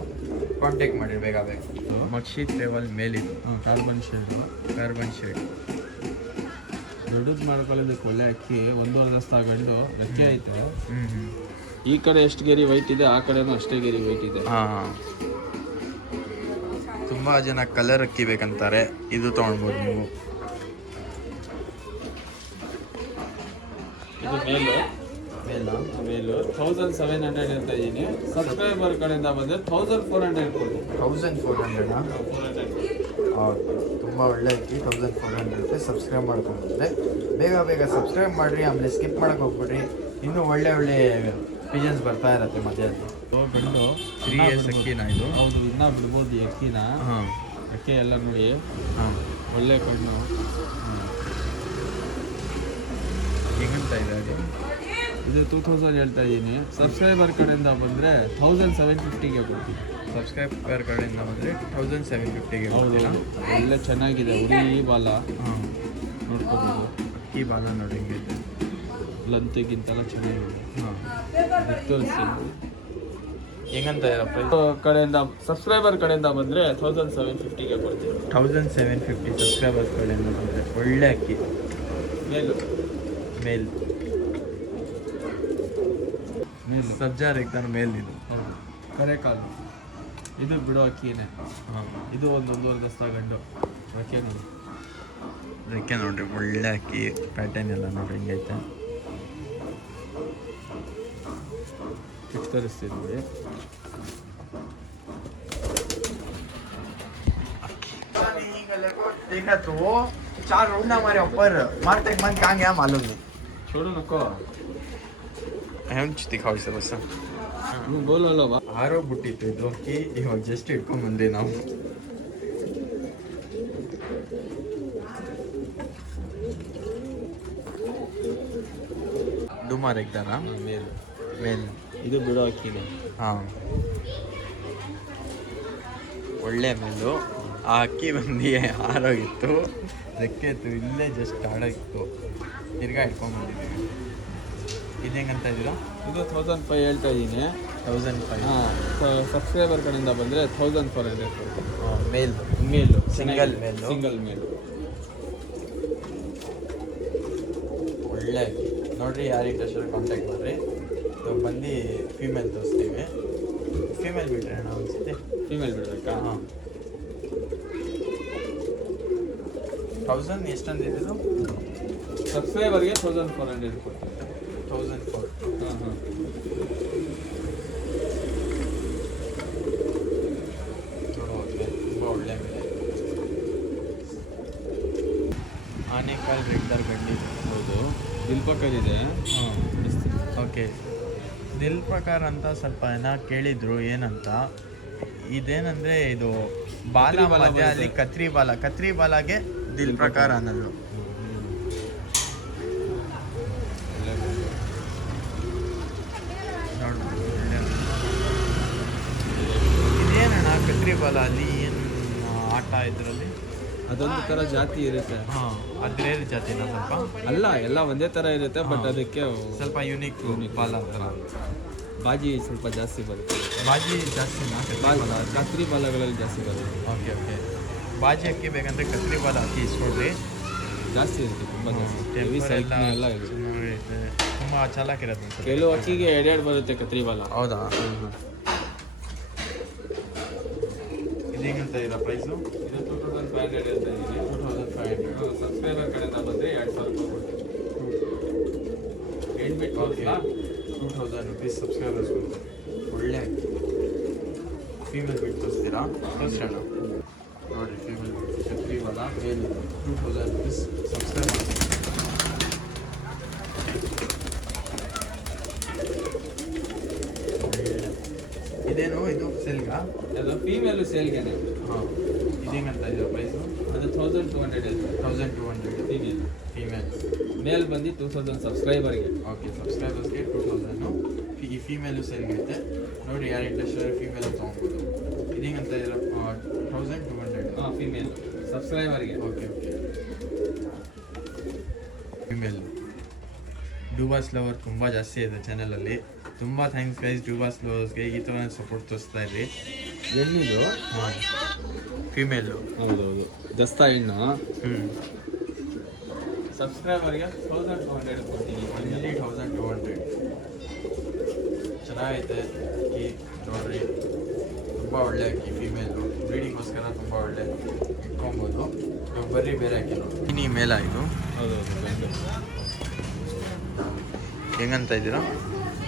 ಕಾಂಟ್ಯಾಕ್ಟ್ ಮಾಡಿ ಬೇಗ ಬೇಗ. ಮಕ್ಷಿ ಟ್ರೇವಲ್ ಮೇಲಿದು ಕಾರ್ಬನ್ ಶೇಡು. Carbon shade. ದೊಡ್ಡದು ಮಾಡ್ಕೊಳ್ಳೋದಕ್ಕೆ ಒಳ್ಳೆ ಅಕ್ಕಿ. 1.5 ದಸ್ತ ಗಂಡು ರೆಕ್ಕೆ ಐತೆ. ಹ್ಞೂ. ಈ ಕಡೆ ಎಷ್ಟು ಗೆರಿ ವೈಟ್ ಇದೆ, ಆ ಕಡೆನೂ ಅಷ್ಟೇ ಗೆರಿ ವೈಟ್ ಇದೆ. ಹಾಂ, ತುಂಬ ಜನ ಕಲರ್ ಅಕ್ಕಿ ಬೇಕಂತಾರೆ, ಇದು ತೊಗೊಳ್ಬೋದು ನೀವು. ಇದು ಮೇಲು 1700 ಅಂತ ಇದ್ದೀನಿ. ಸಬ್ಸ್ಕ್ರೈಬರ್ ಕಡೆಯಿಂದ ಬಂದರೆ 1400 ಕೊಡಿ. 1400. ತುಂಬ ಒಳ್ಳೆ ಅಕ್ಕಿ. 1400 ರೂಪೀಸ್. ಸಬ್ಸ್ಕ್ರೈಬ್ ಮಾಡ್ಕೊಂಡ್ರೆ ಬೇಗ ಬೇಗ ಸಬ್ಸ್ಕ್ರೈಬ್ ಮಾಡಿರಿ, ಆಮೇಲೆ ಸ್ಕಿಪ್ ಮಾಡೋಕೆ ಹೋಗ್ಬಿಡ್ರಿ. ಇನ್ನೂ ಒಳ್ಳೆ ಒಳ್ಳೆ ಪಿಜನ್ಸ್ ಬರ್ತಾ ಇರತ್ತೆ ಮಧ್ಯದಲ್ಲಿ. ಗಂಡು 3 years ಅಕ್ಕಿನ ಇದು? ಹೌದು, ಇನ್ನೂ ಬಿಡ್ಬೋದು ಈ ಅಕ್ಕಿನ. ಹಾಂ, ಅಕ್ಕಿ ಎಲ್ಲ ನೋಡಿ, ಹಾಂ, ಒಳ್ಳೆ ಕಣ್ಣು. ಹೆಂಗಂತ ಇದೆ ಅದು? ಇದು 2000 ಹೇಳ್ತಾ ಇದ್ದೀನಿ. ಸಬ್ಸ್ಕ್ರೈಬರ್ ಕಡೆಯಿಂದ ಬಂದರೆ 1750ಗೆ ಕೊಡ್ತೀನಿ. ಸಬ್ಸ್ಕ್ರೈಬರ್ ಕಡೆಯಿಂದ ಬಂದರೆ 1750ಗೆ ಹೌದು, ಕೊಡ್ತೀರಾ? ಒಳ್ಳೆ ಚೆನ್ನಾಗಿದೆ. ಹುಳಿ ಬಾಲ ಹಾಂ, ನೋಡ್ಕೋಬೋದು. ಅಕ್ಕಿ ಬಾಲ ನೋಡಿ ಹೆಂಗೈತೆ. ಲಂತಿಗಿಂತೆಲ್ಲ ಚೆನ್ನಾಗಿದೆ. ಹಾಂ, ತೋರಿಸ್ತೀನಿ. ಹೆಂಗಂತ ಇರಪ್ಪ? ಕಡೆಯಿಂದ ಸಬ್ಸ್ಕ್ರೈಬರ್ ಕಡೆಯಿಂದ ಬಂದರೆ 1750ಗೆ ಕೊಡ್ತೀನಿ. 1750 ಸಬ್ಸ್ಕ್ರೈಬರ್ಸ್ ಕಡೆಯಿಂದ ಬಂದರೆ ಒಳ್ಳೆ ಅಕ್ಕಿ. ಮೇಲು ಮೇಲ್ ಸಬ್ಜಾ ರೇಗ್ತಾನೆ ಮೇಲ್ ಇದು. ಕರೆ ಕಾಲು. ಇದು ಬಿಡೋ ಅಕ್ಕಿನೇ. ಹಾಂ, ಇದು 1.5 ದಸ್ತ ಗಂಡು ರೆಕ್ಕೆ ನೋಡಿ. ರೆಕ್ಕೆ ನೋಡ್ರಿ, ಒಳ್ಳೆ ಅಕ್ಕಿ. ಪ್ಯಾಟರ್ನ್ ಎಲ್ಲ ನೋಡ್ರಿ ಹೆಂಗೈತೆ. ಫಿಕ್ಸ್ ತರಿಸ್ತೀನಿ ನೋಡಿ. देखा तो 4 राउंड हमारे ऊपर मारते मन कहाँ गया मालूम नहीं. छोड़ो नको. हम दिखाओ इसे बस. ಬೋಲಲ್ಲ ಬಾ. ಆರೋಗ್ಬಿಟ್ಟಿತ್ತು ಇದು ಅಕ್ಕಿ. ಇವಾಗ ಜಸ್ಟ್ ಇಟ್ಕೊಂಡ್ಬಂದೆ ನಾವು. ಡುಮಾರ್ ಇದ್ದಾರ ಮೇಲು ಮೇಲ್. ಇದು ಬಿಡೋ ಅಕ್ಕಿನೇ. ಹಾಂ, ಒಳ್ಳೆ ಮೇಲು. ಆ ಅಕ್ಕಿ ಬಂದು ಆರೋಗಿತ್ತು, ರೆಕ್ಕೆ ಇತ್ತು, ಇಲ್ಲೇ ಜಸ್ಟ್ ಆಡೋಗಿತ್ತು, ತಿರ್ಗಾ ಇಟ್ಕೊಂಡ್ಬಂದಿದ್ದೀವಿ. ಇದು ಹೆಂಗಂತ ಇದ್ದೀರಾ? ಇದು 1500 ಹೇಳ್ತಾ ಇದ್ದೀನಿ. 1500. ಹಾಂ, ಸಬ್ಸ್ಕ್ರೈಬರ್ ಕಡೆಯಿಂದ ಬಂದರೆ 1400 ಕೊಡ್ತೀನಿ. ಮೇಲ್ ಮೇಲು ಸಿಂಗಲ್ ಮೇಲು. ಸಿಂಗಲ್ ಮೇಲು ಒಳ್ಳೆ ಅಕ್ಕಿ ನೋಡಿರಿ. ಯಾರು ಇಂಟ್ರೆಸ್ಟ್ ಕಾಂಟ್ಯಾಕ್ಟ್ ಮಾಡಿರಿ. ಇವಾಗ ಬಂದು ಫೀಮೇಲ್ ತೋರಿಸ್ತೀವಿ. ಫೀಮೇಲ್ ಬಿಡ್ರಿ ಅಣ್ಣ ಅನಿಸುತ್ತೆ. ಫೀಮೇಲ್ ಬಿಡಬೇಕಾ? ಹಾಂ, 1000 ಎಷ್ಟಂದಿದ್ದು? ಸಬ್ಸ್ಕ್ರೈಬರ್ಗೆ 1400 ಕೊಡ್ತೀನಿ. 1004. ಹಾಂ ಹಾಂ. ನೋಡೋಕೆ ತುಂಬ ಒಳ್ಳೆ ಬೆಲೆ. ಆನೆಕಾಲ್ ರೆಗ್ಯುಲರ್ ಗಡ್ಡಿ. ಹೌದು, ದಿಲ್ಪಕರ್ ಇದೆ. ಹಾಂ, ಓಕೆ. ದಿಲ್ ಪ್ರಕಾರ ಅಂತ ಸ್ವಲ್ಪ ಜನ ಕೇಳಿದ್ರು ಏನಂತ. ಇದೇನಂದರೆ ಇದು ಬಾಲ ಮಧ್ಯ ಅಲ್ಲಿ ಕತ್ರಿ ಬಾಲಾಗೆ ದಿಲ್ ಪ್ರಕಾರ ಅನ್ನೋದು. ಇದೇನಣ್ಣ ಕತ್ರಿ ಬಾಲ ಅಲ್ಲಿ ಏನು ಆಟ ಇದರಲ್ಲಿ? ಅದೊಂದು ಥರ ಜಾತಿ ಇರುತ್ತೆ. ಹಾಂ ಅದು ರೇರ್ ಜಾತಿನ ಸ್ವಲ್ಪ ಅಲ್ಲ, ಎಲ್ಲ ಒಂದೇ ಥರ ಇರುತ್ತೆ, ಬಟ್ ಅದಕ್ಕೆ ಸ್ವಲ್ಪ ಯೂನಿಕ್ ಬಾಲ ಥರ. ಬಾಜಿ ಸ್ವಲ್ಪ ಜಾಸ್ತಿ ಬರುತ್ತೆ. ಬಾಜಿ ಜಾಸ್ತಿನಾ? ಕತ್ರಿ ಬಾಲಗಳಲ್ಲಿ ಜಾಸ್ತಿ ಬರುತ್ತೆ. Okay okay. ಬಾಜಿ ಅಕ್ಕಿ ಬೇಕಂದ್ರೆ ಕತ್ರಿ ಬಾಲ ಅಕ್ಕಿ ಇಸ್ಕೊಡ್ರಿ, ಜಾಸ್ತಿ ಇರುತ್ತೆ, ತುಂಬ ಜಾಸ್ತಿ. ಹೆವಿ ಸೈಟ್ ಎಲ್ಲ ಇರುತ್ತೆ. ತುಂಬ ಚಾಲಾಕಿರುತ್ತೆ. ಕೆಲವು ಅಕ್ಕಿಗೆ 2 ಬರುತ್ತೆ ಕತ್ರಿ ಬಾಲ. ಹೌದಾ? ಇದು ಹೆಂಗಂತ ಇರೋ ಪ್ರೈಸು? ಇದು 2500 ಇರುತ್ತೆ. 2500. ಸಬ್ಸ್ಕ್ರೈಬರ್ ಕಡೆಯಿಂದ ಬಂದರೆ 2000 ರೂಪಾಯಿ ಏನು ಬಿಟ್ಟು ಓಕೆ. 2000 ರುಪೀಸ್ ಸಬ್ಸ್ಕ್ರೈಬರ್ಸ್ ಒಳ್ಳೆ ಫೀಮೇಲ್ ಬಿಟ್ಟು ತೋರಿಸ್ತೀರಾ? ತೋರಿಸೋಣ ನೋಡಿರಿ. ಫೀಮೇಲ್ ಕತ್ರಿ ಬಾಲ ಏನು 2000 ರುಪೀಸ್ ಸಬ್ಸ್ಕ್ರೈಬ್ ಮಾಡಿ. ಇದೇನು ಇದು ಸೇಲ್ಗಾ? ಅದು ಫೀಮೇಲು ಸೇಲ್ಗೆನೆ. ಹಾಂ. ಇದೇನಂತ ಇದೆ ಪ್ರೈಸು? ಅದು 1200 ಇರುತ್ತೆ. 1200 ಫೀಮೇಲ್. ಫೀಮೇಲ್. ಮೇಲ್ ಬಂದು 2000 ಸಬ್ಸ್ಕ್ರೈಬರ್ಗೆ. ಓಕೆ, ಸಬ್ಸ್ಕ್ರೈಬರ್ಸ್ಗೆ 2000. ಈ ಫೀಮೇಲು ಸೇಲ್ಗಿರುತ್ತೆ ನೋಡಿ. ಯಾರು ಇಂಟ್ರೆಸ್ಟ್ ಇರೋ ಫೀಮೇಲ್ ತೊಗೊಬೋದು. ಇದೇನಂತ ಇರೋ 1200. ಹಾಂ, ಫೀಮೇಲ್ ಸಬ್ಸ್ಕ್ರೈಬರ್ಗೆ. Okay okay. ಫೀಮೇಲ್ ಡ್ಯೂಬಾಸ್ ಲವರ್ ತುಂಬ ಜಾಸ್ತಿ ಇದೆ ಚಾನಲಲ್ಲಿ. ತುಂಬ ಥ್ಯಾಂಕ್ಸ್ ಗೈಸ್ ಡ್ಯೂಬಾಸ್ ಲವರ್ಸ್ಗೆ. ಈ ಥರ ಸಪೋರ್ಟ್ ತೋರಿಸ್ತಾ ಇರ್ರಿ. ಹೆಣ್ಣಿದು? ಹಾಂ, ಫೀಮೇಲು. ಹೌದೌದು, ದಸ್ತಾ ಹೆಣ್ಣು. ಹ್ಞೂ. ಸಬ್ಸ್ಕ್ರೈಬರ್ಗೆ 1200 ಕೊಡ್ತೀನಿ. ಒನ್ಲಿ 1200. ಚೆನ್ನಾಗೈತೆ ಅಕ್ಕಿ ನೋಡ್ರಿ. ತುಂಬ ಒಳ್ಳೆ ಅಕ್ಕಿ ಫೀಮೇಲು. ಬ್ರೀಡಿಂಗೋಸ್ಕರ ತುಂಬ ಒಳ್ಳೆ ಇಟ್ಕೊಬೋದು. ಇವಾಗ ಬರ್ರಿ ಬೇರೆ ಅಕ್ಕಿ ನೋಡಿ. ಇನ್ನು ಮೇಲ ಇದು ಹೌದೌದು, ಗಂಡು. ಹೆಂಗಂತ ಇದ್ದೀರಾ?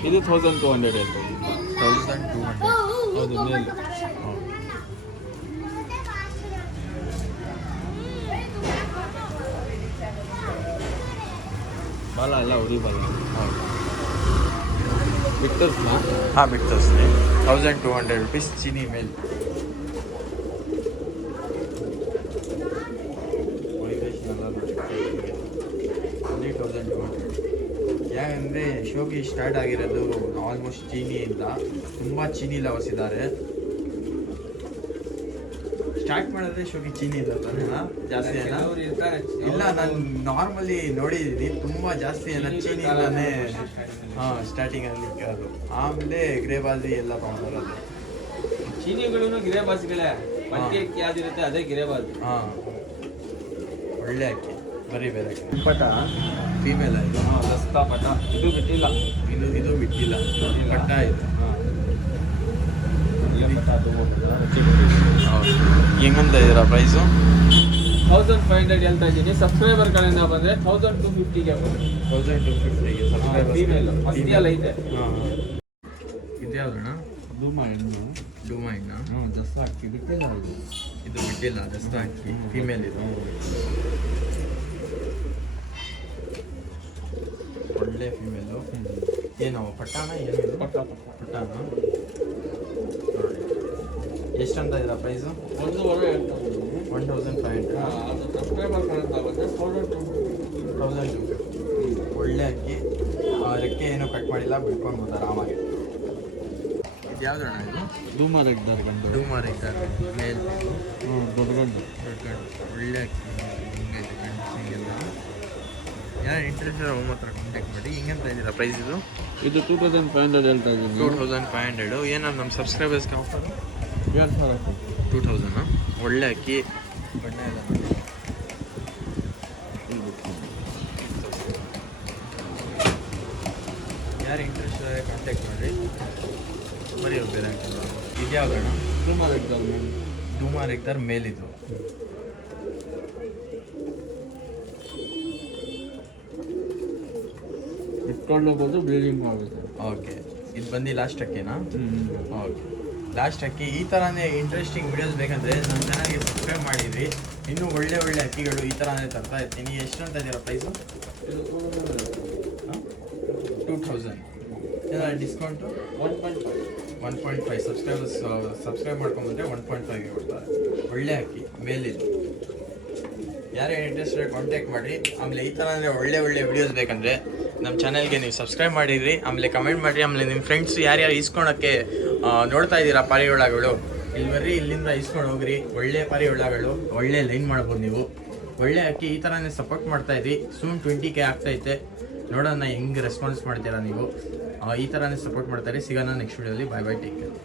ಇದು 1200 ಇರುತ್ತೆ. 1200. ಹೌದು, ಮೇಲ್. ಬಾಲ ಎಲ್ಲ ಉರಿ ಬಾಲ. ಹೌದು. ವಿಕ್ಟರ್ಸ್ನ? ಹಾಂ, ಬಿಟ್ಟು ತೋರಿಸ್ತೀನಿ. 1200 ರುಪೀಸ್ ಚೀನಿ ಮೇಲ್. ಓನ್ಲಿ 1200. ಯಾಕಂದರೆ ಶೋಕಿ ಸ್ಟಾರ್ಟ್ ಆಗಿರೋದು ಆಲ್ಮೋಸ್ಟ್ ಚೀನಿಯಿಂದ. ತುಂಬ ಚೀನಿ ಲವರ್ಸ್ ಇದ್ದಾರೆ. ಸ್ಟಾರ್ಟ್ ಮಾಡಿದ್ರೆ ಶೋಕಿ ಚೀನಿ ಇಲ್ಲ ತಾನೇ ಜಾಸ್ತಿ ಅಲ್ಲ? ಕೆಲವ್ರು ಇರ್ತಾರೆ. ಇಲ್ಲ, ನಾನು ನಾರ್ಮಲಿ ನೋಡಿದ್ದೀನಿ ತುಂಬ ಜಾಸ್ತಿ ಎಲ್ಲ ಚೀನಿಯಿಂದಾನೇ ಸ್ಟಾರ್ಟಿಂಗಲ್ಲಿ ಅದು. ಆಮೇಲೆ ಗ್ರೇಬಾಜಿ ಎಲ್ಲ ತೊಗೊಂಡ್ಬರೋದು. ಚೀನಿಗಳು ಗಿರೇಬಾಜ್ಗಳೇ. ಅಕ್ಕಿ ಅಕ್ಕಿ ಯಾವ್ದಿರುತ್ತೆ ಅದೇ ಗಿರೇಬಾಜ್. ಹಾಂ, ಒಳ್ಳೆ ಅಕ್ಕಿ. ಬರೀ ಬೇರೆ ಅಕ್ಕಿ. ಪಟ ಫೀಮೇಲ್ ಇದು. ದಸ್ತಾ ಪಟ. ಇದು ಬಿಟ್ಟಿಲ್ಲ. ಇದು ಬಿಟ್ಟಿಲ್ಲ. ಪಟ್ಟ ಇದು. ಪಟ ಹೌದು. ಹೆಂಗಂತ ಇದ್ದೀರಾ ಪ್ರೈಸು? 1500 ಹೇಳ್ತಾ ಇದ್ದೀನಿ. ಸಬ್ಸ್ಕ್ರೈಬರ್ ಕಡೆಯಿಂದ ಬಂದರೆ 1250ಗೆ ಬಂದರೆ 1250ಗೆ ಸಬ್ಸ್ಕ್ರೈಬರ್. ಫೀಮೇಲ್ ಮಸ್ತಿಯಲ್ಲಿ ಐತೆ. ಹಾಂ. ಇದು ಯಾವ್ದಣ್ಣ? ಧೂಮ ಹೆಣ್ಣು. ಡೂಮಾ ಇನ್ನ ಹ್ಞೂ, ದಸ್ತಾ ಅಕ್ಕಿ ಬಿಟ್ಟಿಲ್ಲ. ಇದು ಬಿಟ್ಟಿಲ್ಲ. ಜಸ್ಟ್ ಅಕ್ಕಿ ಫೀಮೇಲ್ ಇದು. ಒಳ್ಳೆ ಫೀಮೇಲು. ಏನು ಪಟ್ಟಾನ? ಏನು ಪಟ್ಟಾನ? ಎಷ್ಟಂತ ಇದ್ದೀರಾ ಪ್ರೈಸು? 1,500 ಹೇಳ್ತಾ ಇದ್ದೀನಿ. 1500. ಅದು ಸಬ್ಸ್ಕ್ರೈಬರ್ ಕಡೆಯಿಂದ ಬಂದರೆ 1250. ಒಳ್ಳೆ ಅಕ್ಕಿ. ರೆಕ್ಕೆ ಏನೂ ಕಟ್ ಮಾಡಿಲ್ಲ, ಬಿಟ್ಕೊಳ್ಬೋದು ಆರಾಮಾಗಿ. ಇದು ಯಾವ್ದಣ್ಣ ಇದು? ಧೂಮ ರೆಡ್ಡರ್ ಗಂಡು. ಡೂಮಾ ರೆಕ್ಟರ್ ಮೇಲ್. ಹ್ಞೂ, ದೊಡ್ಡ ಗಂಡು. ಒಳ್ಳೆ ಅಕ್ಕಿ. ಹಿಂಗೈತೆ ಕಣ್ಣಿಗೆಲ್ಲ. ಯಾರು ಇಂಟ್ರೆಸ್ಟ್ ಇರೋ ಅವ್ರ ಹತ್ರ ಕಾಂಟ್ಯಾಕ್ಟ್ ಮಾಡಿ. ಹಿಂಗಂತ ಇದ್ದೀರಾ ಪ್ರೈಸ್ ಇದು? ಇದು 2500 ಹೇಳ್ತಾ ಇದ್ದೀನಿ. 2500. ಏನಾದ್ರು ನಮ್ಮ ಸಬ್ಸ್ಕ್ರೈಬರ್ಸ್ಗೆ ಆಫರ್? 2000. 2000. ಒಳ್ಳೆ ಅಕ್ಕಿ. ಬಣ್ಣ ಎಲ್ಲ ಯಾರು ಇಂಟ್ರೆಸ್ಟ್ ಕಾಂಟ್ಯಾಕ್ಟ್ ಮಾಡಿ. ಬರೀ ಬೇರೆ ಹಾಕಿಲ್ಲ. ಇದು ಯಾವ್ದಣ್ಣ? ಧೂಮ ರೆಡ್ಡರ್ ಮೇಲ್. ಡೂಮಾ ರೆಕ್ಟರ್ ಮೇಲಿದು. ಇಟ್ಕೊಂಡು ಹೋಗೋದು, ಬ್ಲೀಡಿಂಗ್ ಆಗುತ್ತೆ. ಓಕೆ. ಇದು ಬಂದು ಲಾಸ್ಟ್ ಅಕ್ಕಿನಾ? ಹ್ಞೂ. ಓಕೆ, ಲಾಸ್ಟ್ ಅಕ್ಕಿ. ಈ ಥರನೇ ಇಂಟ್ರೆಸ್ಟಿಂಗ್ ವಿಡಿಯೋಸ್ ಬೇಕಂದರೆ ನಮ್ಮ ಚಾನಲ್ಗೆ ಸಬ್ಸ್ಕ್ರೈಬ್ ಮಾಡಿದ್ರಿ. ಇನ್ನೂ ಒಳ್ಳೆ ಒಳ್ಳೆ ಅಕ್ಕಿಗಳು ಈ ಥರನೇ ತರ್ತಾ ಇರ್ತೀನಿ. ಎಷ್ಟು ಅಂತ ಇದ್ದೀರಾ ಪ್ರೈಸು? 2000. ಏನಾದ್ರು ಡಿಸ್ಕೌಂಟು? 1.5. ಸಬ್ಸ್ಕ್ರೈಬ್ ಮಾಡ್ಕೊಂಬಂದರೆ 1.5ಗೆ ಕೊಡ್ತಾರೆ. ಒಳ್ಳೆ ಅಕ್ಕಿ ಮೇಲಿದು. ಯಾರೇ ಇಂಟ್ರೆಸ್ಟ್ ಕಾಂಟ್ಯಾಕ್ಟ್ ಮಾಡಿ. ಆಮೇಲೆ ಈ ಥರ ಅಂದರೆ ಒಳ್ಳೆ ಒಳ್ಳೆ ವಿಡಿಯೋಸ್ ಬೇಕಂದರೆ ನಮ್ಮ ಚಾನಲ್ಗೆ ನೀವು ಸಬ್ಸ್ಕ್ರೈಬ್ ಮಾಡಿದ್ರಿ. ಆಮೇಲೆ ಕಮೆಂಟ್ ಮಾಡಿರಿ. ಆಮೇಲೆ ನಿಮ್ಮ ಫ್ರೆಂಡ್ಸ್ ಯಾರ್ಯಾರು ಈಸ್ಕೊಳಕ್ಕೆ ನೋಡ್ತಾ ಇದ್ದೀರಾ ಪಾರಿವಾಳಗಳು, ಇಲ್ಲಿ ಬರ್ರಿ, ಇಲ್ಲಿಂದ ಇಸ್ಕೊಂಡು ಹೋಗ್ರಿ. ಒಳ್ಳೆ ಪಾರಿ ಒಳ್ಳಗಳು, ಒಳ್ಳೆ ಲೈನ್ ಮಾಡ್ಬೋದು ನೀವು. ಒಳ್ಳೆ ಅಕ್ಕಿ ಈ ಥರನೇ ಸಪೋರ್ಟ್ ಮಾಡ್ತಾ ಇದ್ರಿ. ಸೂನ್ 20K ಆಗ್ತೈತೆ. ನೋಡೋಣ ಹೆಂಗೆ ರೆಸ್ಪಾನ್ಸ್ ಮಾಡ್ತೀರಾ ನೀವು. ಈ ಥರನೇ ಸಪೋರ್ಟ್ ಮಾಡ್ತಾರೆ. ಸಿಗೋಣ ನೆಕ್ಸ್ಟ್ ವಿಡಿಯೋಲಿ. Bye bye, take care.